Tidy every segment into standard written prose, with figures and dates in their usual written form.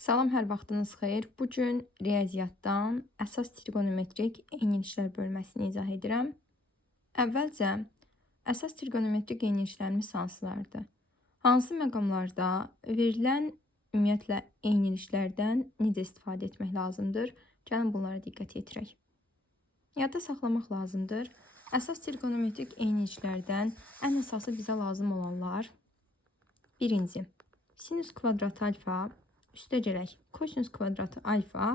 Salam, hər vaxtınız xeyir. Bu gün riyaziyyatdan əsas trigonometrik eyniliklər bölməsini izah edirəm. Əvvəlcə əsas trigonometrik eyniliklərimiz hansılardır? Hansı məqamlarda verilən ümumiyyətlə eyniliklərdən necə istifadə etmək lazımdır? Gəlin bunlara diqqət yetirək. Yadda saxlamaq lazımdır. Əsas trigonometrik eyniliklərdən ən əsası bizə lazım olanlar: birinci, sinus kvadratı alfa üstəgələk kosinus kvadratı alfa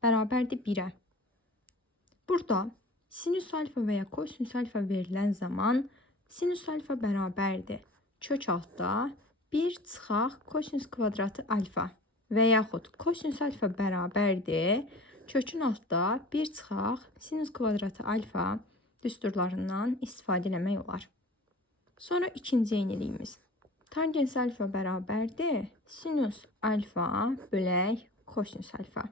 bərabərdir 1-ə. Burada sinus alfa və ya kosinus alfa verilən zaman sinus alfa bərabərdir kök altda 1 çıxaq kosinus kvadratı alfa və yaxud kosinus alfa bərabərdir kökün altda 1 çıxaq sinus kvadratı alfa düsturlarından istifadə etmək olar. Sonra ikinci eyniliyimiz. Tangens alfa bərabərdir sinus alfa bölək kosinus alfa.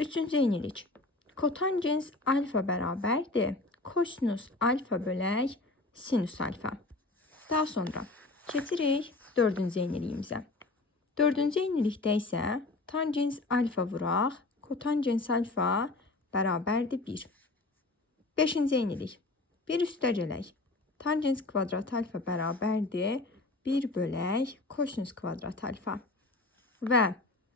Üçüncü eynilik. Kotangens alfa bərabərdir kosinus alfa bölək sinus alfa. Daha sonra keçirik dördüncü eyniliyimizə. Dördüncü eynilikdə isə tangens alfa vuraq, kotangens alfa bərabərdir 1. Beşinci eynilik. 1 üstəgələk. Tangens kvadrat alfa bərabərdir 1 bölək kosinus kvadrat alfa. Və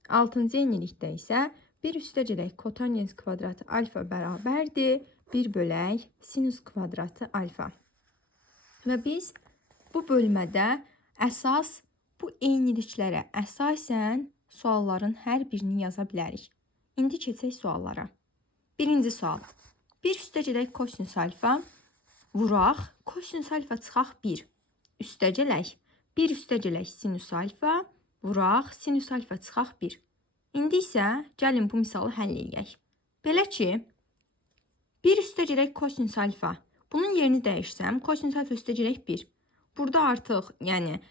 6-cı eynilikdə isə 1 üstəgələk kotangens kvadratı alfa bərabərdir 1 bölək sinus kvadratı alfa. Və biz bu bölmədə əsas bu eyniliklərə əsasən sualların hər birini yaza bilərik. İndi keçək suallara. Birinci sual. 1 üstəgələk kosinus alfa vuraq, kosinus alfa çıxaq 1. Üstəgələk 1 üstəgələk sinus alfa vuraq, sinus alfa çıxaq 1. İndi isə gəlin bu misalı həll edək. Belə ki, 1 üstəgələk kosinus alfa. Bunun yerini dəyişsəm, kosinus alfa üstəgələk 1. Burada artıq, yəni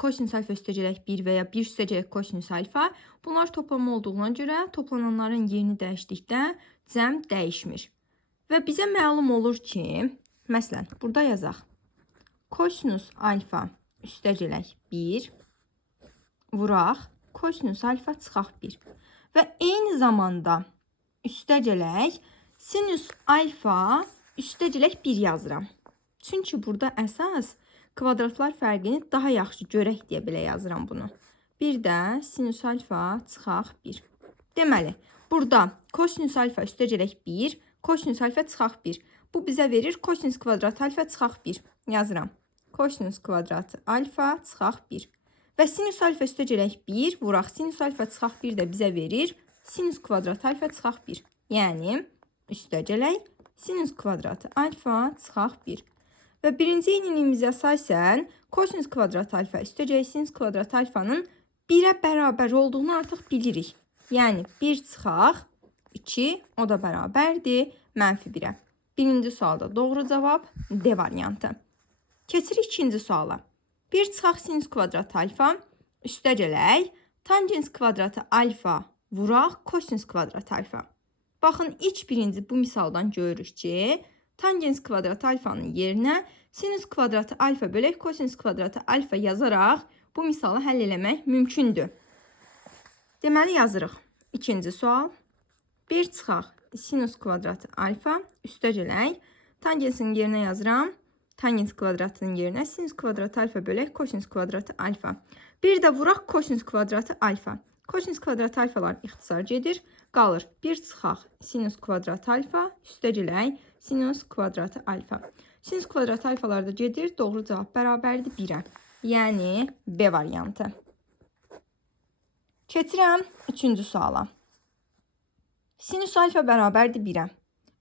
kosinus alfa üstəgələk 1 və ya 1 üstəgələk kosinus alfa, bunlar toplama olduğuna görə toplananların yerini dəyişdikdə cəm dəyişmir. Və bizə məlum olur ki, məsələn, burada yazaq. Kosinus alfa üstəgələk 1 vuraq, kosinus alfa çıxaq 1. Və eyni zamanda üstəgələk sinus alfa üstəgələk 1 yazıram. Çünki burada əsas kvadratlar fərqini daha yaxşı görək deyə belə yazıram bunu. Bir də sinus alfa çıxaq 1. Deməli, burada kosinus alfa üstəgələk 1, kosinus alfa çıxaq 1. Bu bizə verir kosinus kvadratı alfa çıxaq 1. Yazıram. Kosinus kvadratı alfa çıxaq 1. Və sinus alfa üstəgələk 1 vuraq. Sinus alfa çıxaq 1 də bizə verir sinus kvadratı alfa çıxaq 1. Yəni, üstəgələk sinus kvadratı alfa çıxaq 1. Və birinci eyniliyimizə əsasən kosinus kvadratı alfa üstəgələk sinus kvadratı alfanın 1-ə bərabər olduğunu artıq bilirik. Yəni, 1 çıxaq 2, o da bərabərdir -1-ə. Birinci sualda doğru cavab D variantı. Keçirik ikinci suala. 1 çıxaq sinus kvadratı alfa üstəgələk tangens kvadratı alfa vuraq kosinus kvadratı alfa. Baxın, birinci bu misaldan görürük ki, tangens kvadratı alfanın yerinə sinus kvadratı alfa bölək kosinus kvadratı alfa yazaraq bu misalı həll eləmək mümkündür. Deməli yazırıq. İkinci sual. 1 çıxaq sinus kvadratı alfa üstəgələk tangensin yerinə yazıram. Tangens kvadratının yerinə sinus kvadratı alfa bölək kosinus kvadratı alfa. Bir də vuraq kosinus kvadratı alfa. Kosinus kvadratı alfalar ixtisar gedir. Qalır 1 çıxaq sinus kvadratı alfa üstəgələk sinus kvadratı alfa. Sinus kvadratı alfalar da gedir. Doğru cavab bərabərdir 1-ə. Yəni B variantı. Keçirəm üçüncü suala. Sinus alfa bərabərdir 1-ə.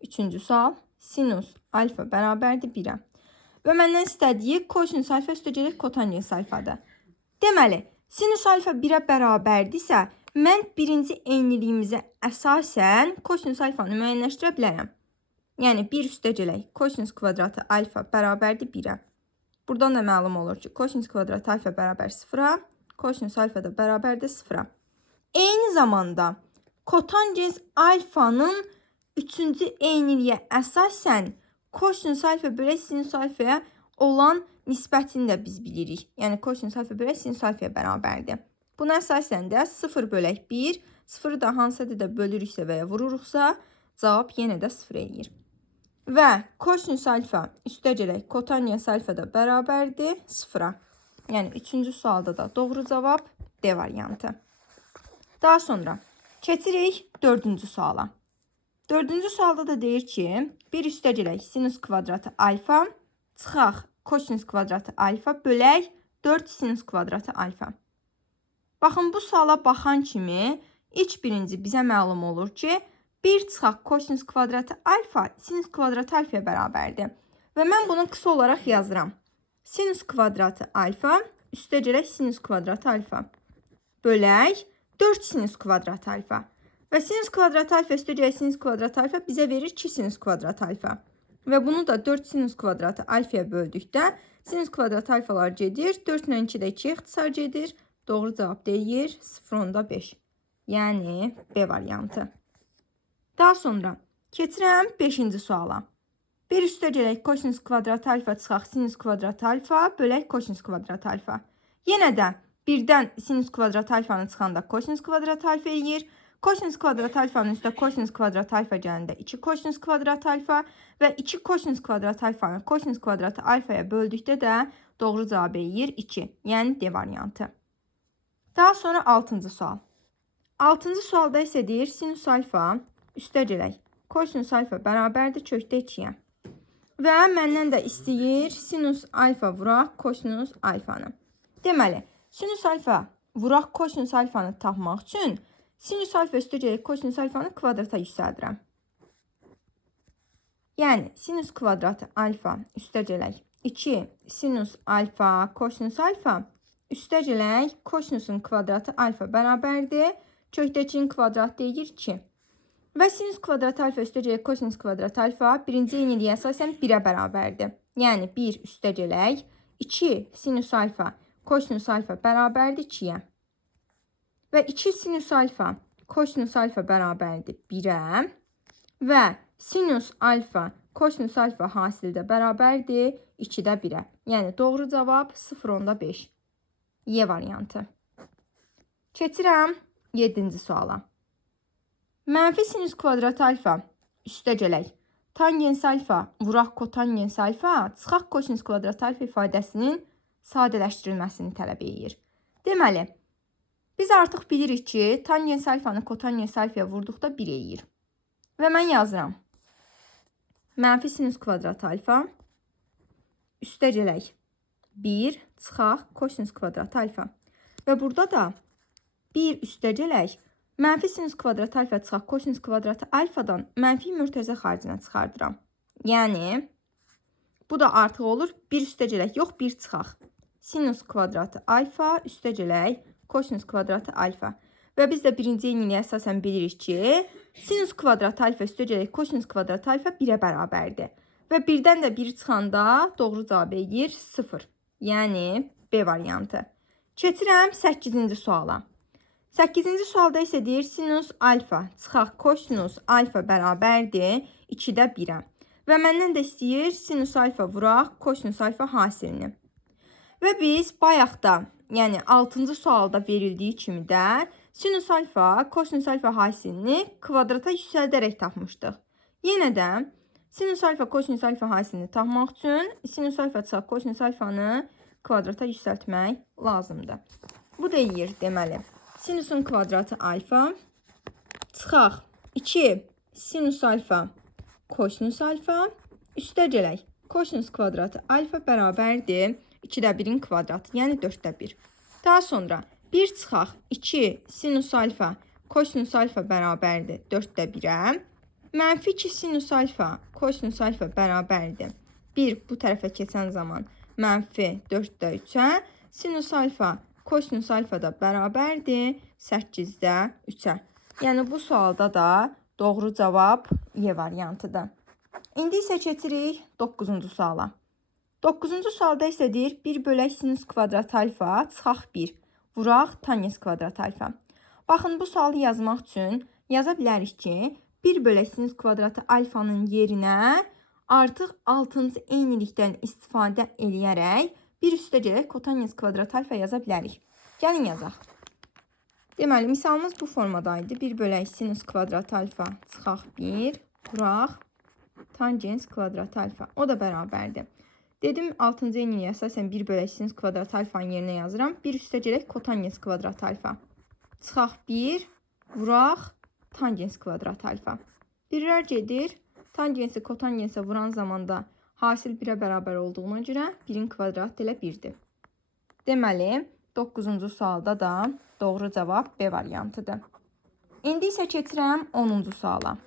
Üçüncü sual. Sinus alfa bərabərdir 1-ə. Və məndən istədiyi kosinus alfa üstəgələk kotangens alfadır. Deməli, sinus alfa 1-ə bərabərdirsə, mən birinci eyniliyimizə əsasən kosinus alfanı müəyyənləşdirə bilərəm. Yəni, 1 üstəgələk kosinus kvadratı alfa bərabərdir 1-ə. Buradan da məlum olur ki, kosinus kvadratı alfa bərabər 0-a, kosinus alfa da bərabərdir 0-a. Eyni zamanda kotangens alfanın üçüncü eyniliyə əsasən kosinus alfa bölək sinus alfaya olan nisbətini də biz bilirik. Yəni, kosinus alfa bölək sinus alfaya bərabərdir. Buna əsasən də 0 bölək 1, 0-ı da hansı ədədə bölürüksə və ya vururuqsa, cavab yenə də 0 eləyir. Və kosinus alfa üstəgələk kotaniyas alfa da bərabərdir 0-a. Yəni 3-cü sualda da doğru cavab D variantı. Daha sonra keçirik 4-cü suala. 4-cü sualda da deyir ki, 1 üstəgələk sinus kvadratı alfa çıxaq kosinus kvadratı alfa bölək 4 sinus kvadratı alfa. Baxın, bu suala baxan kimi ilk birinci bizə məlum olur ki, 1 çıxaq kosinus kvadratı alfa sinus kvadratı alfaya bərabərdir. Və mən bunu qısa olaraq yazıram. Sinus kvadratı alfa üstəgələk sinus kvadratı alfa bölək 4 sinus kvadratı alfa. Və sinus kvadratı alfa üstəgələk sinus kvadratı alfa bizə verir 2 sinus kvadratı alfa. Və bunu da 4 sinus kvadratı alfaya böldükdə sinus kvadratı alfalar gedir. 4 ilə 2 də 2 ixtisar gedir. Doğru cavab deyir 0,5. Yəni B variantı. Daha sonra keçirəm 5-ci suala. 1 üstəgələk kosinus kvadratı alfa çıxaq sinus kvadratı alfa bölək kosinus kvadratı alfa. Yenə də birdən sinus kvadratı alfanı çıxanda kosinus kvadratı alfa eləyir. Kosinus kvadratı alfanın üstə kosinus kvadratı alfa gələndə 2 kosinus kvadratı alfa və 2 kosinus kvadratı alfanı kosinus kvadratı alfaya böldükdə də doğru cavab eləyir 2. Yəni D variantı. Daha sonra 6-cı sual. 6-cı sualda isə deyir sinus alfa üstəgələk kosinus alfa bərabərdir kökdə 2-yə. Və məndən də istəyir sinus alfa vuraq kosinus alfanı. Deməli, sinus alfa vuraq kosinus alfanı tapmaq üçün sinus alfa üstəgələk kosinus alfanı kvadrata yüksəldirəm. Yəni, sinus kvadratı alfa üstəgələk 2 sinus alfa kosinus alfa üstəgələk kosinusun kvadratı alfa bərabərdir. Kökdəkinin kvadratı deyir 2. Və sinus kvadratı alfa üstəgələk kosinus kvadratı alfa birinci yeniliyə əsasən 1-ə bərabərdir. Yəni 1 üstəgələk 2 sinus alfa kosinus alfa bərabərdir 2-yə. Və 2 sinus alfa kosinus alfa bərabərdir 1-ə. Və sinus alfa kosinus alfa hasildə bərabərdir 2-də 1-ə. Yəni doğru cavab 0,5. Y variantı. Keçirəm 7-ci suala. Mənfi sinus kvadratı alfa üstəgələk tangens alfa vuraq kotangens alfa çıxaq kosinus kvadratı alfa ifadəsinin sadələşdirilməsini tələb edir. Deməli, biz artıq bilirik ki, tangens alfanı kotangens alfaya vurduqda 1 eləyir. Və mən yazıram. Mənfi sinus kvadratı alfa üstəgələk 1 çıxaq kosinus kvadratı alfa. Və burada da 1 üstəgələk mənfi sinus kvadratı alfa çıxaq kosinus kvadratı alfadan mənfi mürtəzə xaricinə çıxardıram. Yəni, bu da artıq olur 1 üstəgələk yox 1 çıxaq. Sinus kvadratı alfa üstəgələk kosinus kvadratı alfa. Və biz də birinci yeniliyə əsasən bilirik ki, sinus kvadratı alfa üstəgələk kosinus kvadratı alfa 1-ə bərabərdir. Və 1-dən də 1 çıxanda doğru cavab eləyir 0. Yəni B variantı. Keçirəm 8-ci suala. 8-ci sualda isə deyir sinus alfa çıxaq kosinus alfa bərabərdir 2-də 1-ə. Və məndən də istəyir sinus alfa vuraq kosinus alfa hasilini. Və biz bayaq da, yəni 6-cı sualda verildiyi kimi də sinus alfa kosinus alfa hasilini kvadrata yüksəldərək tapmışdıq. Yenə də sinus alfa kosinus alfa hasilini tapmaq üçün sinus alfa çıxaq kosinus alfanı kvadrata yüksəltmək lazımdır. Bu deyir deməli. Sinusun kvadratı alfa çıxaq 2 sinus alfa kosinus alfa üstəgələk kosinus kvadratı alfa bərabərdir 2-də 1-in kvadratı, yəni 4-də 1. Daha sonra 1 çıxaq 2 sinus alfa kosinus alfa bərabərdir 4-də 1-ə. Mənfi 2 sinus alfa kosinus alfa bərabərdir 1 bu tərəfə keçən zaman mənfi 4-də 3-ə. Sinus alfa kosinus alfa da bərabərdir 8-də 3-ə. Yəni bu sualda da doğru cavab Y variantıdır. İndi isə keçirik 9-cu suala. 9-cu sualda isə deyir 1 bölək sinus kvadratı alfa çıxaq 1 vuraq tangens kvadratı alfa. Baxın, bu sualı yazmaq üçün yaza bilərik ki, 1 bölək sinus kvadratı alfanın yerinə artıq 6-cı eynilikdən istifadə eləyərək 1 üstəgələk kotangens kvadratı alfa yaza bilərik. Gəlin yazaq. Deməli, misalımız bu formadaydı. 1 bölək sinus kvadrat alfa çıxaq 1 vuraq tangens kvadrat alfa. O da bərabərdir. Dedim 6-cı enliyə əsasən 1 bölək sinus kvadrat alfanın yerinə yazıram. 1 üstəgələk kotangens kvadrat alfa. Çıxaq 1 vuraq tangens kvadrat alfa. Birlər gedir. Tangensi kotangensə vuran zamanda hasil 1-ə bərabər olduğuna görə 1-in kvadratı elə 1-dir. Deməli, 9-cu sualda da doğru cavab B variantıdır. İndi isə keçirəm 10-cu suala.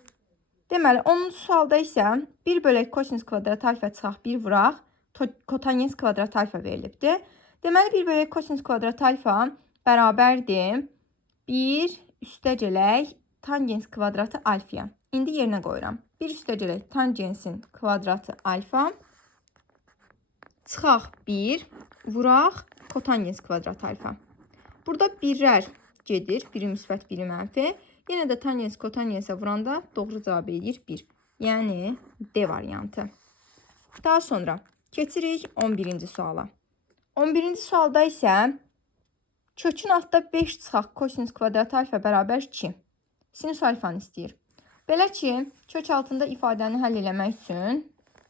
Deməli, 10-cu sualda isə 1 bölək kosinus kvadrat alfa çıxaq 1 vuraq kotangens kvadrat alfa verilibdir. Deməli, 1 bölək kosinus kvadrat alfa bərabərdir 1 üstəgələk tangens kvadratı alfaya. İndi yerinə qoyuram. 1 üstəgələk tangensin kvadratı alfa çıxaq 1 vuraq kotangens kvadrat alfa. Burada birlər gedir. Biri müsbət, biri mənfi. Yenə də tangens kotangensə vuranda doğru cavab edir 1. Yəni D variantı. Daha sonra keçirik 11-ci suala. 11-ci sualda isə kökün altda 5 çıxaq kosinus kvadrat alfa bərabər 2. Sinus alfanı istəyir. Belə ki, kök altında ifadəni həll eləmək üçün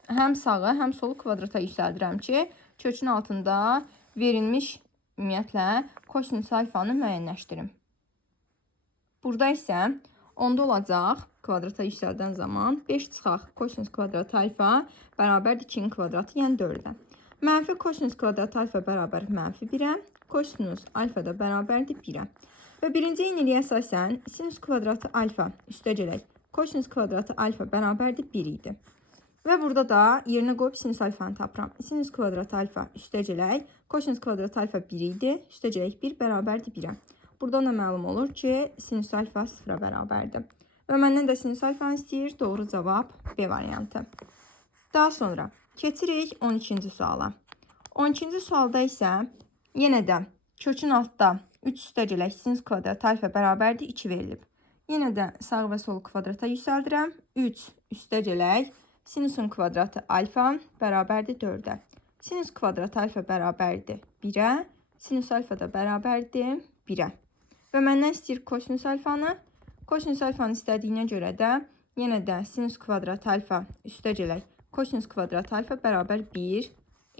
həm sağı, həm solu kvadrata yüksəldirəm ki, kökün altında verilmiş ümumiyyətlə kosinus alfanı müəyyənləşdirim. Burada isə onda olacaq kvadrata yüksəldən zaman 5 çıxaq kosinus kvadrat alfa bərabərdir 2-nin kvadratı, yəni 4-ə. Mənfi kosinus kvadrat alfa bərabər mənfi 1-ə, kosinus alfa da bərabərdir 1-ə. Və birinci yeniliyə əsasən sinus kvadratı alfa üstəgələk kosinus kvadratı alfa bərabərdir 1 idi. Və burada da yerinə qoyub sinus alfanı tapıram. Sinus kvadratı alfa üstəgələk kosinus kvadratı alfa 1 idi, üstəgələk 1 bərabərdir 1-ə. Buradan da məlum olur ki, sinus alfa 0-a bərabərdir. Və məndən də sinus alfanı istəyir. Doğru cavab B variantı. Daha sonra keçirik 12-ci suala. 12-ci sualda isə yenə də kökün altda 3 üstəgələk sinus kvadratı alfa bərabərdir 2 verilib. Yenə də sağ və sol kvadrata yüksəldirəm. 3 üstəgələk sinusun kvadratı alfa bərabərdir 4-ə. Sinus kvadratı alfa bərabərdir 1-ə. Sinus alfa da bərabərdir 1-ə. Və məndən istəyir kosinus alfanı. Kosinus alfanı istədiyinə görə də yenə də sinus kvadratı alfa üstəgələk kosinus kvadratı alfa bərabər 1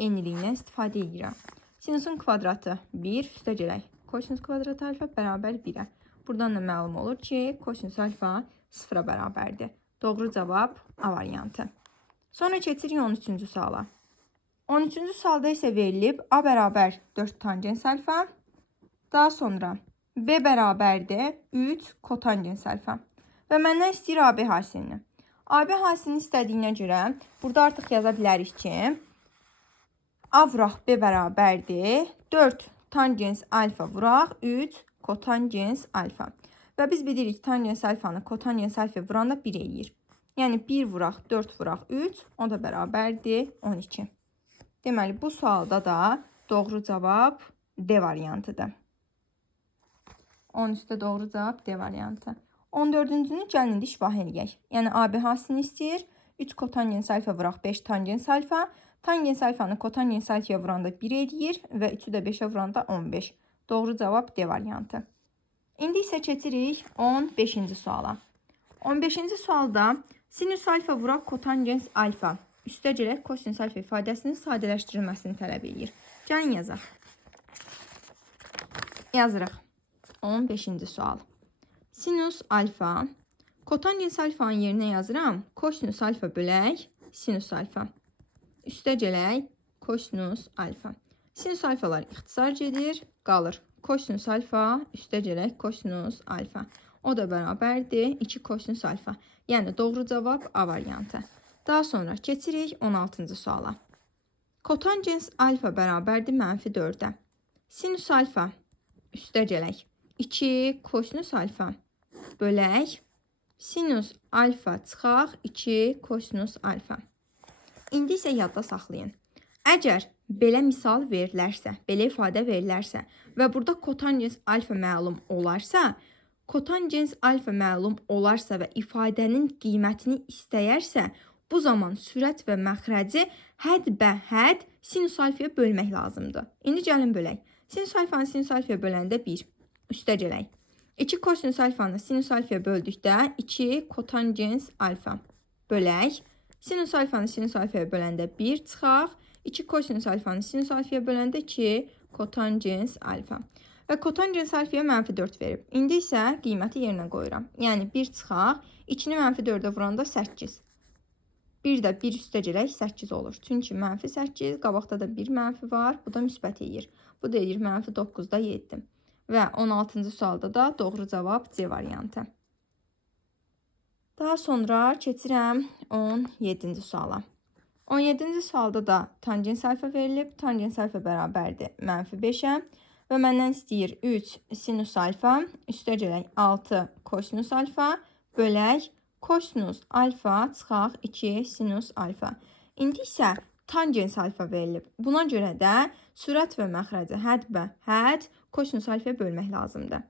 enliliyindən istifadə edirəm. Sinusun kvadratı 1 üstəgələk kosinus kvadratı alfa bərabər 1-ə. Buradan da məlum olur ki, kosinus alfa 0-a bərabərdir. Doğru cavab A variantı. Sonra keçirik 13-cü suala. 13-cü sualda isə verilib A bərabər 4 tangens alfa. Daha sonra B bərabərdir 3 kotangens alfa. Və məndən istəyir AB hasilini. AB hasilini istədiyinə görə burada artıq yaza bilərik ki, A vuraq B bərabərdir 4 tangens alfa vuraq 3 kotangens alfa. Və biz bilirik tangens alfanı kotangens alfa vuranda 1 eləyir. Yəni 1 vuraq 4 vuraq 3, o da bərabərdir 12. Deməli, bu sualda da doğru cavab D variantıdır. 13-də doğru cavab D variantı. 14-cünü gəlin indi şifahi eləyək. Yəni AB hasilini istəyir. 3 kotangens alfa vuraq 5 tangens alfa. Tangens alfanı kotangens alfaya vuranda 1 eləyir və 3-ü də 5-ə vuranda 15. Doğru cavab D variantı. İndi isə keçirik 15-ci suala. 15-ci sualda sinus alfa vuraq kotangens alfa üstəgələk kosinus alfa ifadəsinin sadələşdirilməsini tələb edir. Gəlin yazaq. Yazırıq. 15-ci sual. Sinus alfa kotangens alfanın yerinə yazıram. Kosinus alfa bölək sinus alfa üstəgələk kosinus alfa. Sinus alfalar ixtisar gedir, qalır. Kosinus alfa üstəgələk kosinus alfa. O da bərabərdir 2 kosinus alfa. Yəni doğru cavab A variantı. Daha sonra keçirik 16-cı suala. Kotangens alfa bərabərdir mənfi 4-ə. Sinus alfa üstəgələk 2 kosinus alfa bölək sinus alfa çıxaq 2 kosinus alfa. İndi isə yadda saxlayın. Əgər belə misal verilərsə, belə ifadə verilərsə və burada kotangens alfa məlum olarsa, və ifadənin qiymətini istəyərsə, bu zaman sürət və məxrəci hədd sinus alfaya bölmək lazımdır. İndi gəlin bölək. Sinus alfanı sinus alfaya böləndə 1 üstəgələk. 2 kosinus alfanı sinus alfaya böldükdə 2 kotangens alfa bölək. Sinus alfanı sinus alfaya böləndə 1 çıxaq. 2 kosinus alfanı sinus alfaya böləndə 2 kotangens alfa. Və kotangens alfaya -4 verib. İndi isə qiyməti yerinə qoyuram. Yəni 1 çıxaq. 2-ni -4-ə vuranda 8. Bir də 1 üstəcərək 8 olur. Çünki -8, qabaqda da bir mənfi var. Bu da müsbət eləyir. Bu da eləyir -9-da 7. Və 16-cı sualda da doğru cavab C variantı. Daha sonra keçirəm 17-ci suala. 17-ci sualda da tangens alfa verilib. Tangens alfa bərabərdir -5-ə. Və məndən istəyir 3 sinus alfa üstəcərək 6 kosinus alfa bölək kosinus alfa çıxaq 2 sinus alfa. İndi isə tangens alfa verilib. Buna görə də sürət və məxrəci hədd kosinus alfaya bölmək lazımdır.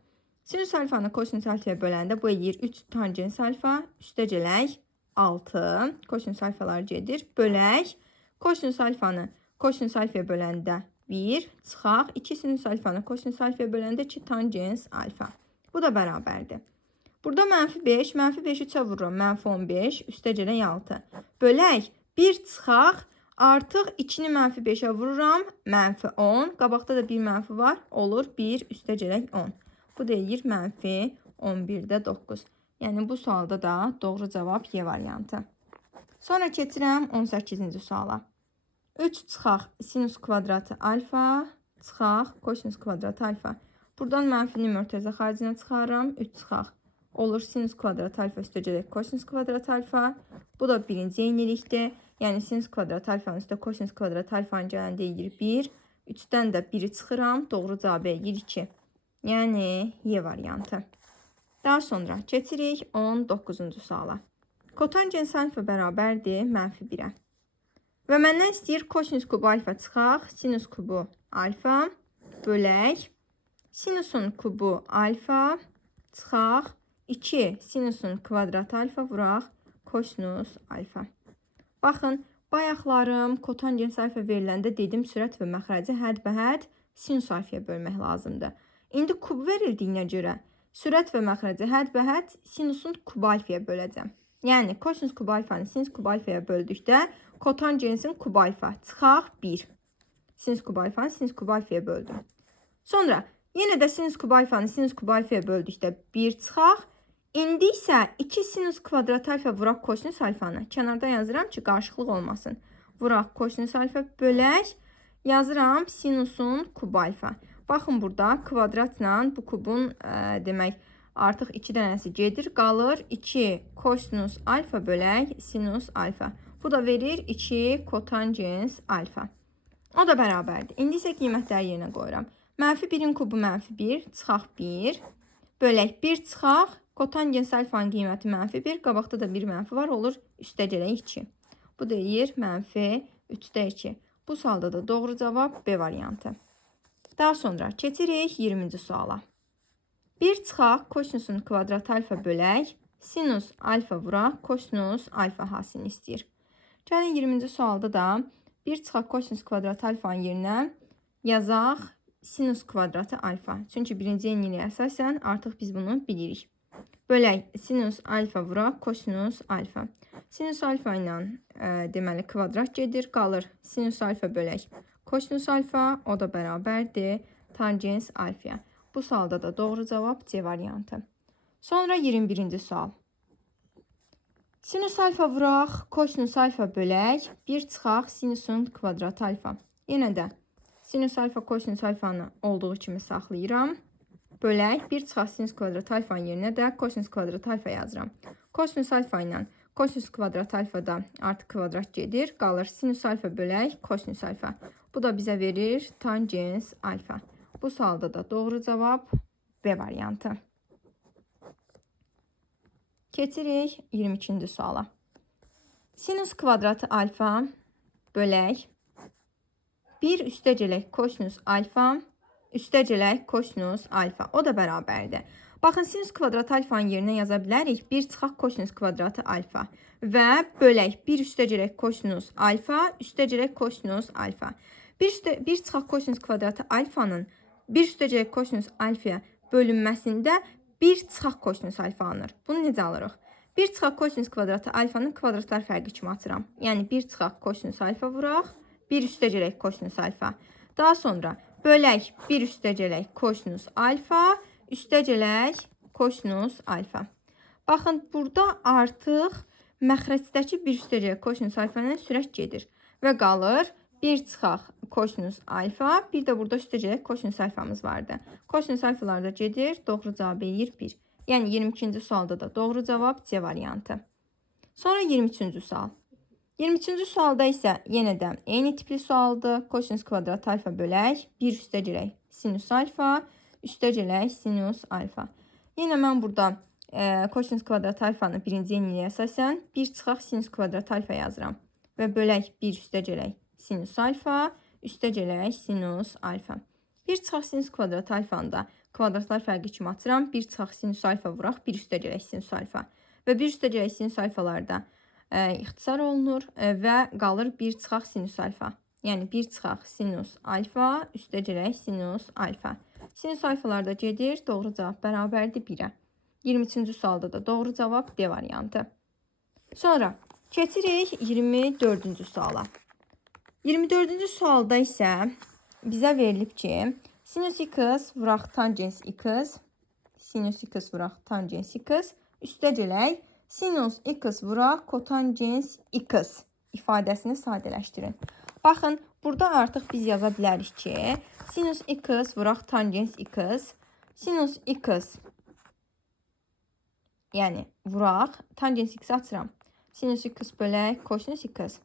Sinus alfanı kosinus alfaya böləndə bu eləyir 3 tangens alfa üstəcələk 6 kosinus alfalar gedir. Bölək kosinus alfanı kosinus alfaya böləndə 1 çıxaq 2 sinus alfanı kosinus alfaya böləndə 2 tangens alfa. Bu da bərabərdir. Burada -5, -5-i 3-ə vururam. -15 üstəcələk 6. Bölək 1 çıxaq. Artıq 2-ni -5-ə vururam. -10. Qabaqda da bir mənfi var. Olur 1 üstəcələk 10. Bu deyir -11-də 9. Yəni bu sualda da doğru cavab Y variantı. Sonra keçirəm 18-ci suala. 3 çıxaq sinus kvadratı alfa çıxaq kosinus kvadratı alfa. Buradan mənfini mörtəzə xaricinə çıxarıram. 3 çıxaq. Olur sinus kvadrat alfa üstəcərək kosinus kvadrat alfa. Bu da birinci eynilikdir. Yəni sinus kvadrat alfanın üstə kosinus kvadrat alfanın gələndə eləyir 1. 3-dən də 1-i çıxıram. Doğru cavab eləyir 2. Yəni Y variantı. Daha sonra keçirik 19-cu suala. Kotangens alfa bərabərdir -1-ə. Və məndən istəyir kosinus kubu alfa çıxaq. Sinus kubu alfa bölək. Sinusun kubu alfa çıxaq. 2 sinusun kvadratı alfa vuraq kosinus alfa. Baxın, bayaqlarım kotangens alfa veriləndə dedim sürət və məxrəci hədd sinus alfaya bölmək lazımdır. İndi kub verildiyinə görə sürət və məxrəci hədd sinusun kubu alfaya böləcəm. Yəni kosinus kubu alfanı sinus kubu alfaya böldükdə kotangensin kubu alfa çıxaq 1. Sinus kubu alfanı sinus kubu alfaya böldüm. Sonra yenə də sinus kubu alfanı sinus kubu alfaya böldükdə 1 çıxaq. İndi isə 2 sinus kvadrat alfa vuraq kosinus alfanı. Kənarda yazıram ki, qarşılıq olmasın. Vuraq kosinus alfa bölək. Yazıram sinusun kubu alfa. Baxın burada kvadratla bu kubun demək artıq 2 dənəsi gedir. Qalır 2 kosinus alfa bölək sinus alfa. Bu da verir 2 kotangens alfa. O da bərabərdir. İndi isə qiymətləri yerinə qoyuram. -1-in kubu -1 çıxaq 1. Bölək 1 çıxaq. Kotangens alfanın qiyməti -1. Qabaqda da bir mənfi var. Olur üstəcələk 2. Bu deyir -3-də 2. Bu sualda da doğru cavab B variantı. Daha sonra keçirik 20-ci suala. 1 çıxaq kosinusun kvadrat alfa bölək. Sinus alfa vuraq kosinus alfa hasilini istəyir. Gəlin 20-ci sualda da 1 çıxaq kosinus kvadrat alfanın yerinə yazaq sinus kvadratı alfa. Çünki birinci yeniliyə əsasən artıq biz bunu bilirik. Bölək sinus alfa vuraq kosinus alfa. Sinus alfa ilə deməli kvadrat gedir. Qalır sinus alfa bölək kosinus alfa. O da bərabərdir tangens alfaya. Bu sualda da doğru cavab C variantı. Sonra 21-ci sual. Sinus alfa vuraq kosinus alfa bölək 1 çıxaq sinusun kvadrat alfa. Yenə də sinus alfa kosinus alfanı olduğu kimi saxlayıram. Bölək 1 çıxaq sinus kvadrat alfanın yerinə də kosinus kvadrat alfa yazıram. Kosinus alfa ilə kosinus kvadrat alfa da artıq kvadrat gedir. Qalır sinus alfa bölək kosinus alfa. Bu da bizə verir tangens alfa. Bu sualda da doğru cavab B variantı. Keçirik 22-ci suala. Sinus kvadratı alfa bölək 1 üstəcələk kosinus alfa üstəcələk kosinus alfa. O da bərabərdir. Baxın, sinus kvadratı alfanın yerinə yaza bilərik. 1 çıxaq kosinus kvadratı alfa və bölək 1 üstəcələk kosinus alfa üstəcələk kosinus alfa. 1 çıxaq kosinus kvadratı alfanın 1 üstəcələk kosinus alfaya bölünməsində 1 çıxaq kosinus alfa alınır. Bunu necə alırıq? 1 çıxaq kosinus kvadratı alfanın kvadratlar fərqi kimi atıram. Yəni 1 çıxaq kosinus alfa vuraq, 1 üstəcələk kosinus alfa. Daha sonra bölək 1 üstəcələk kosinus alfa, üstəcələk kosinus alfa. Baxın, burada artıq məxrəcdəki 1 üstəcələk kosinus alfa ilə sürət gedir və qalır 1 çıxaq kosinus alfa, bir də burada üstəcələk kosinus alfamız vardı. Kosinus alfalar da gedir, doğru cavab eləyir 1. Yəni 22-ci sualda da doğru cavab C variantı. Sonra 23-cü sual. 23-cü sualda isə yenə də eyni tipli sualdır. Kosinus kvadrat alfa bölək 1 üstəcələk sinus alfa, üstəcələk sinus alfa. Yenə mən burada kosinus kvadrat alfanı birinci yeniliyə əsasən 1 çıxaq sinus kvadrat alfa yazıram və bölək 1 üstəcələk sinus alfa, üstəcələk sinus alfa. 1 çıxaq sinus kvadrat alfanı da kvadratlar fərqi kimi atıram. 1 çıxaq sinus alfa vuraq, 1 üstəcələk sinus alfa. Və 1 üstəcələk sinus alfalarda ixtisar olunur və qalır 1 çıxaq sinus alfa. Yəni 1 çıxaq sinus alfa, üstəcələk sinus alfa. Sinus alfalarda gedir, doğru cavab bərabərdir 1-ə. 23-cü sualda da doğru cavab D variantı. Sonra keçirik 24-cü suala. 24-cü sualda isə bizə verilib ki, sinus x vuraq tangens x, sinus x vuraq tangens x, üstəcələk sinus x vuraq kotangens x ifadəsini sadələşdirin. Baxın, burada artıq biz yaza bilərik ki, sinus x vuraq tangens x, sinus x, yəni vuraq, tangens x açıram. Sinus x bölək kosinus x.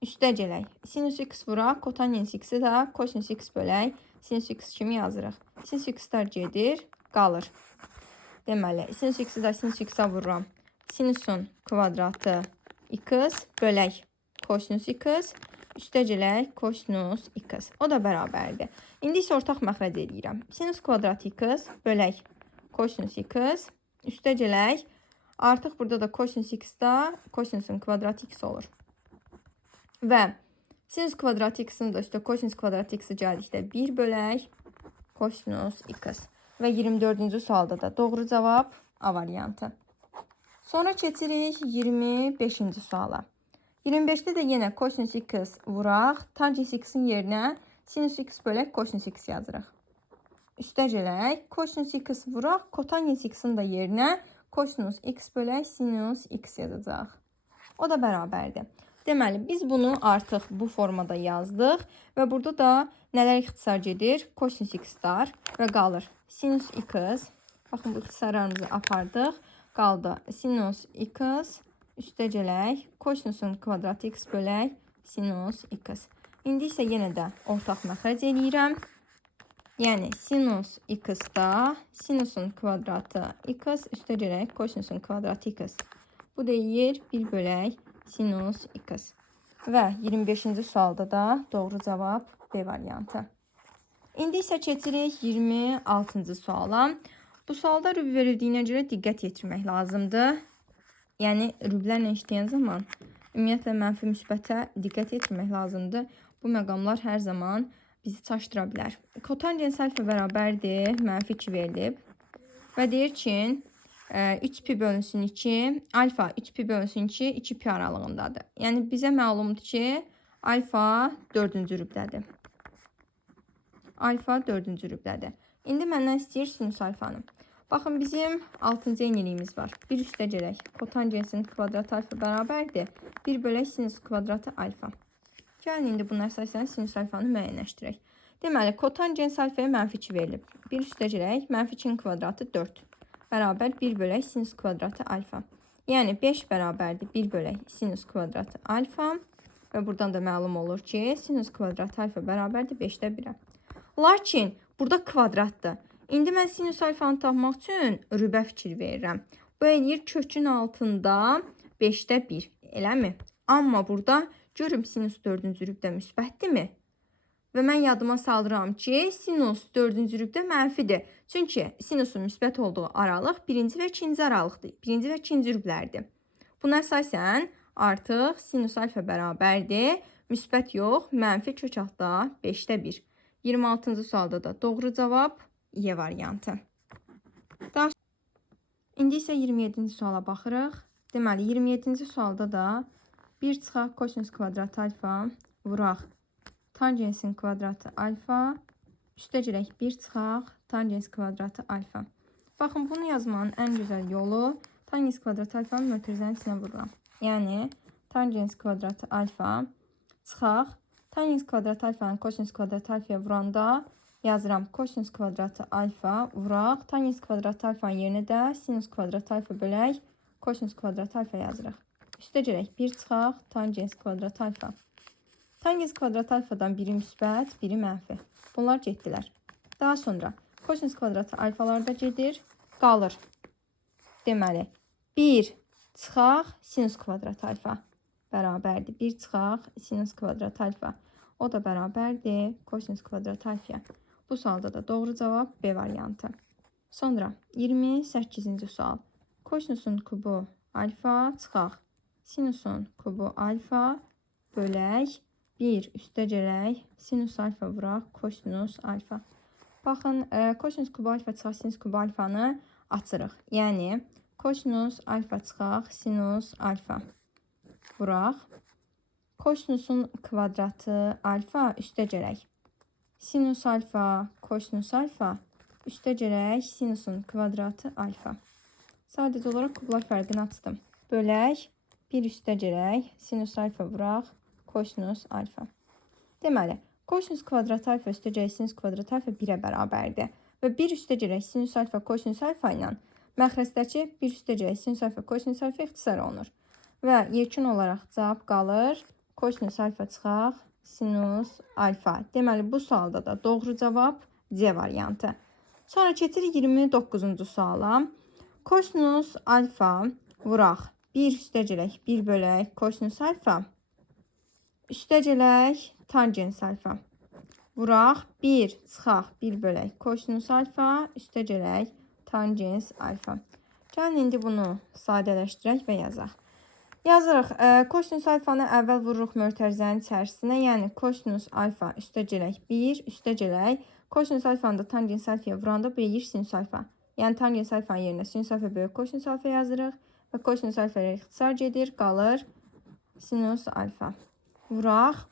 Üstəcələk. Sinus x vuraq, kotangens x-i də kosinus x bölək sinus x kimi yazırıq. Sinus x-lər gedir, qalır. Deməli, sinus x-i də sinus x-a vururam. Sinusun kvadratı x bölək kosinus x, üstəcələk kosinus x. O da bərabərdir. İndi isə ortaq məxrəc edirəm. Sinus kvadratı x bölək kosinus x, üstəcələk artıq burada da kosinus x-da kosinusun kvadratı x olur. Və sinus kvadratı x-in də üstə kosinus kvadratı x-i gəldikdə 1 bölək kosinus x. Və 24-cü sualda da doğru cavab A variantı. Sonra keçirik 25-ci suala. 25-də də yenə kosinus x vuraq, tangens x-in yerinə sinus x bölək kosinus x yazırıq. Üstəcələk kosinus x vuraq, kotangens x-in də yerinə kosinus x bölək sinus x yazacaq. O da bərabərdir. Deməli, biz bunu artıq bu formada yazdıq və burada da nələr ixtisar gedir? Kosinus x-lar və qalır sinus x. Baxın, bu ixtisarlarımızı apardıq. Qaldı sinus x, üstəcələk kosinusun kvadratı x bölək sinus x. İndi isə yenə də ortaq məxrəc eləyirəm. Yəni, sinus x-da sinusun kvadratı x, üstəcələk kosinusun kvadratı x. Bu deyir 1 bölək sinus x. Və 25-ci sualda da doğru cavab B variantı. İndi isə keçirik 26-cı suala. Bu sualda rüb verildiyinə görə diqqət yetirmək lazımdır. Yəni, rüblərlə işləyən zaman ümumiyyətlə mənfi müsbətə diqqət yetirmək lazımdır. Bu məqamlar hər zaman bizi çaşdıra bilər. Kotangens alfa bərabərdir, mənfi 2 verilib. Və deyir ki, 3pi bölünsün 2, alfa 3pi bölünsün 2, 2pi aralığındadır. Yəni, bizə məlumdur ki, alfa 4-cü rübdədir. Alfa 4-cü rübdədir. İndi məndən istəyir sinus alfanı. Baxın, bizim 6-cı yeniliyimiz var. 1 üstəcələk kotangensin kvadratı alfa bərabərdir. 1 bölək sinus kvadratı alfa. Gəlin, indi bunun əsasən sinus alfanı müəyyənləşdirək. Deməli, kotangens alfaya mənfi 2 verilib. 1 üstəcələk mənfi 2-nin kvadratı 4. Bərabər 1 bölək sinus kvadratı alfa. Yəni 5 bərabərdir 1 bölək sinus kvadratı alfa. Və buradan da məlum olur ki, sinus kvadratı alfa bərabərdir 5-də 1-ə. Lakin burada kvadratdır. İndi mən sinus alfanı tapmaq üçün rübə fikir verirəm. Bu eləyir kökün altında 5-də 1. Eləmi? Amma burada görüm sinus 4-cü rübdə müsbətdirmi? Və mən yadıma salıram ki, sinus 4-cü rübdə mənfidir. Çünki sinusun müsbət olduğu aralıq 1-ci və 2-ci aralıqdır. 1-ci və 2-ci rüblərdir. Buna əsasən artıq sinus alfa bərabərdir. Müsbət yox, mənfi kök altda 5-də 1. 26-cı sualda da doğru cavab Y variantı. Daha İndi isə 27-ci suala baxırıq. Deməli, 27-ci sualda da 1 çıxaq kosinus kvadratı alfa vuraq tangensin kvadratı alfa üstəgələk 1 çıxaq tangens kvadratı alfa. Baxın, bunu yazmanın ən gözəl yolu tangens kvadratı alfanın mötərizənin içinə vururam. Yəni, tangens kvadratı alfa çıxaq tangens kvadratı alfanın kosinus kvadratı alfaya vuranda yazıram kosinus kvadratı alfa vuraq. Tangens kvadratı alfanın yerinə də sinus kvadratı alfa bölək kosinus kvadratı alfa yazırıq. Üstə gələk 1 çıxaq tangens kvadratı alfa. Tangens kvadratı alfadan biri müsbət, biri mənfi. Bunlar getdilər. Daha sonra kosinus kvadratı alfalar da gedir, qalır. Deməli, 1 çıxaq sinus kvadratı alfa bərabərdir. 1 çıxaq sinus kvadratı alfa. O da bərabərdir kosinus kvadratı alfaya. Bu sualda da doğru cavab B variantı. Sonra 28-ci sual. Kosinusun kubu alfa çıxaq sinusun kubu alfa bölək 1 üstəgələk sinus alfa vuraq kosinus alfa. Baxın, kosinus kubu alfa çıxaq sinus kubu alfanı açırıq. Yəni, kosinus alfa çıxaq sinus alfa vuraq. Kosinusun kvadratı alfa üstəgələk sinus alfa kosinus alfa üstəgələk sinusun kvadratı alfa. Sadəcə olaraq kublar fərqini açdım. Bölək 1 üstəgələk sinus alfa vuraq kosinus alfa. Deməli, kosinus kvadratı alfa üstəgələk sinus kvadratı alfa 1-ə bərabərdir. Və 1 üstəgələk sinus alfa kosinus alfa ilə məxrəcdəki 1 üstəgələk sinus alfa kosinus alfa ixtisar olunur. Və yekun olaraq cavab qalır kosinus alfa çıxaq sinus alfa. Deməli, bu sualda da doğru cavab C variantı. Sonra keçirik 29-cu suala. Kosinus alfa vuraq 1 üstəgələk 1 bölək kosinus alfa üstəgələk tangens alfa. Vuraq 1 çıxaq 1 bölək kosinus alfa üstəgələk tangens alfa. Gəlin indi bunu sadələşdirək və yazaq. Yazırıq, kosinus alfanı əvvəl vururuq mötərizənin içərisinə, yəni kosinus alfa üstəgələk 1 üstəgələk kosinus alfanı da tangens alfaya vuranda bölür sinus alfa. Yəni tangens alfanın yerinə sinus alfa bölük kosinus alfa yazırıq və kosinus alfa ilə ixtisar gedir, qalır sinus alfa. Vuraq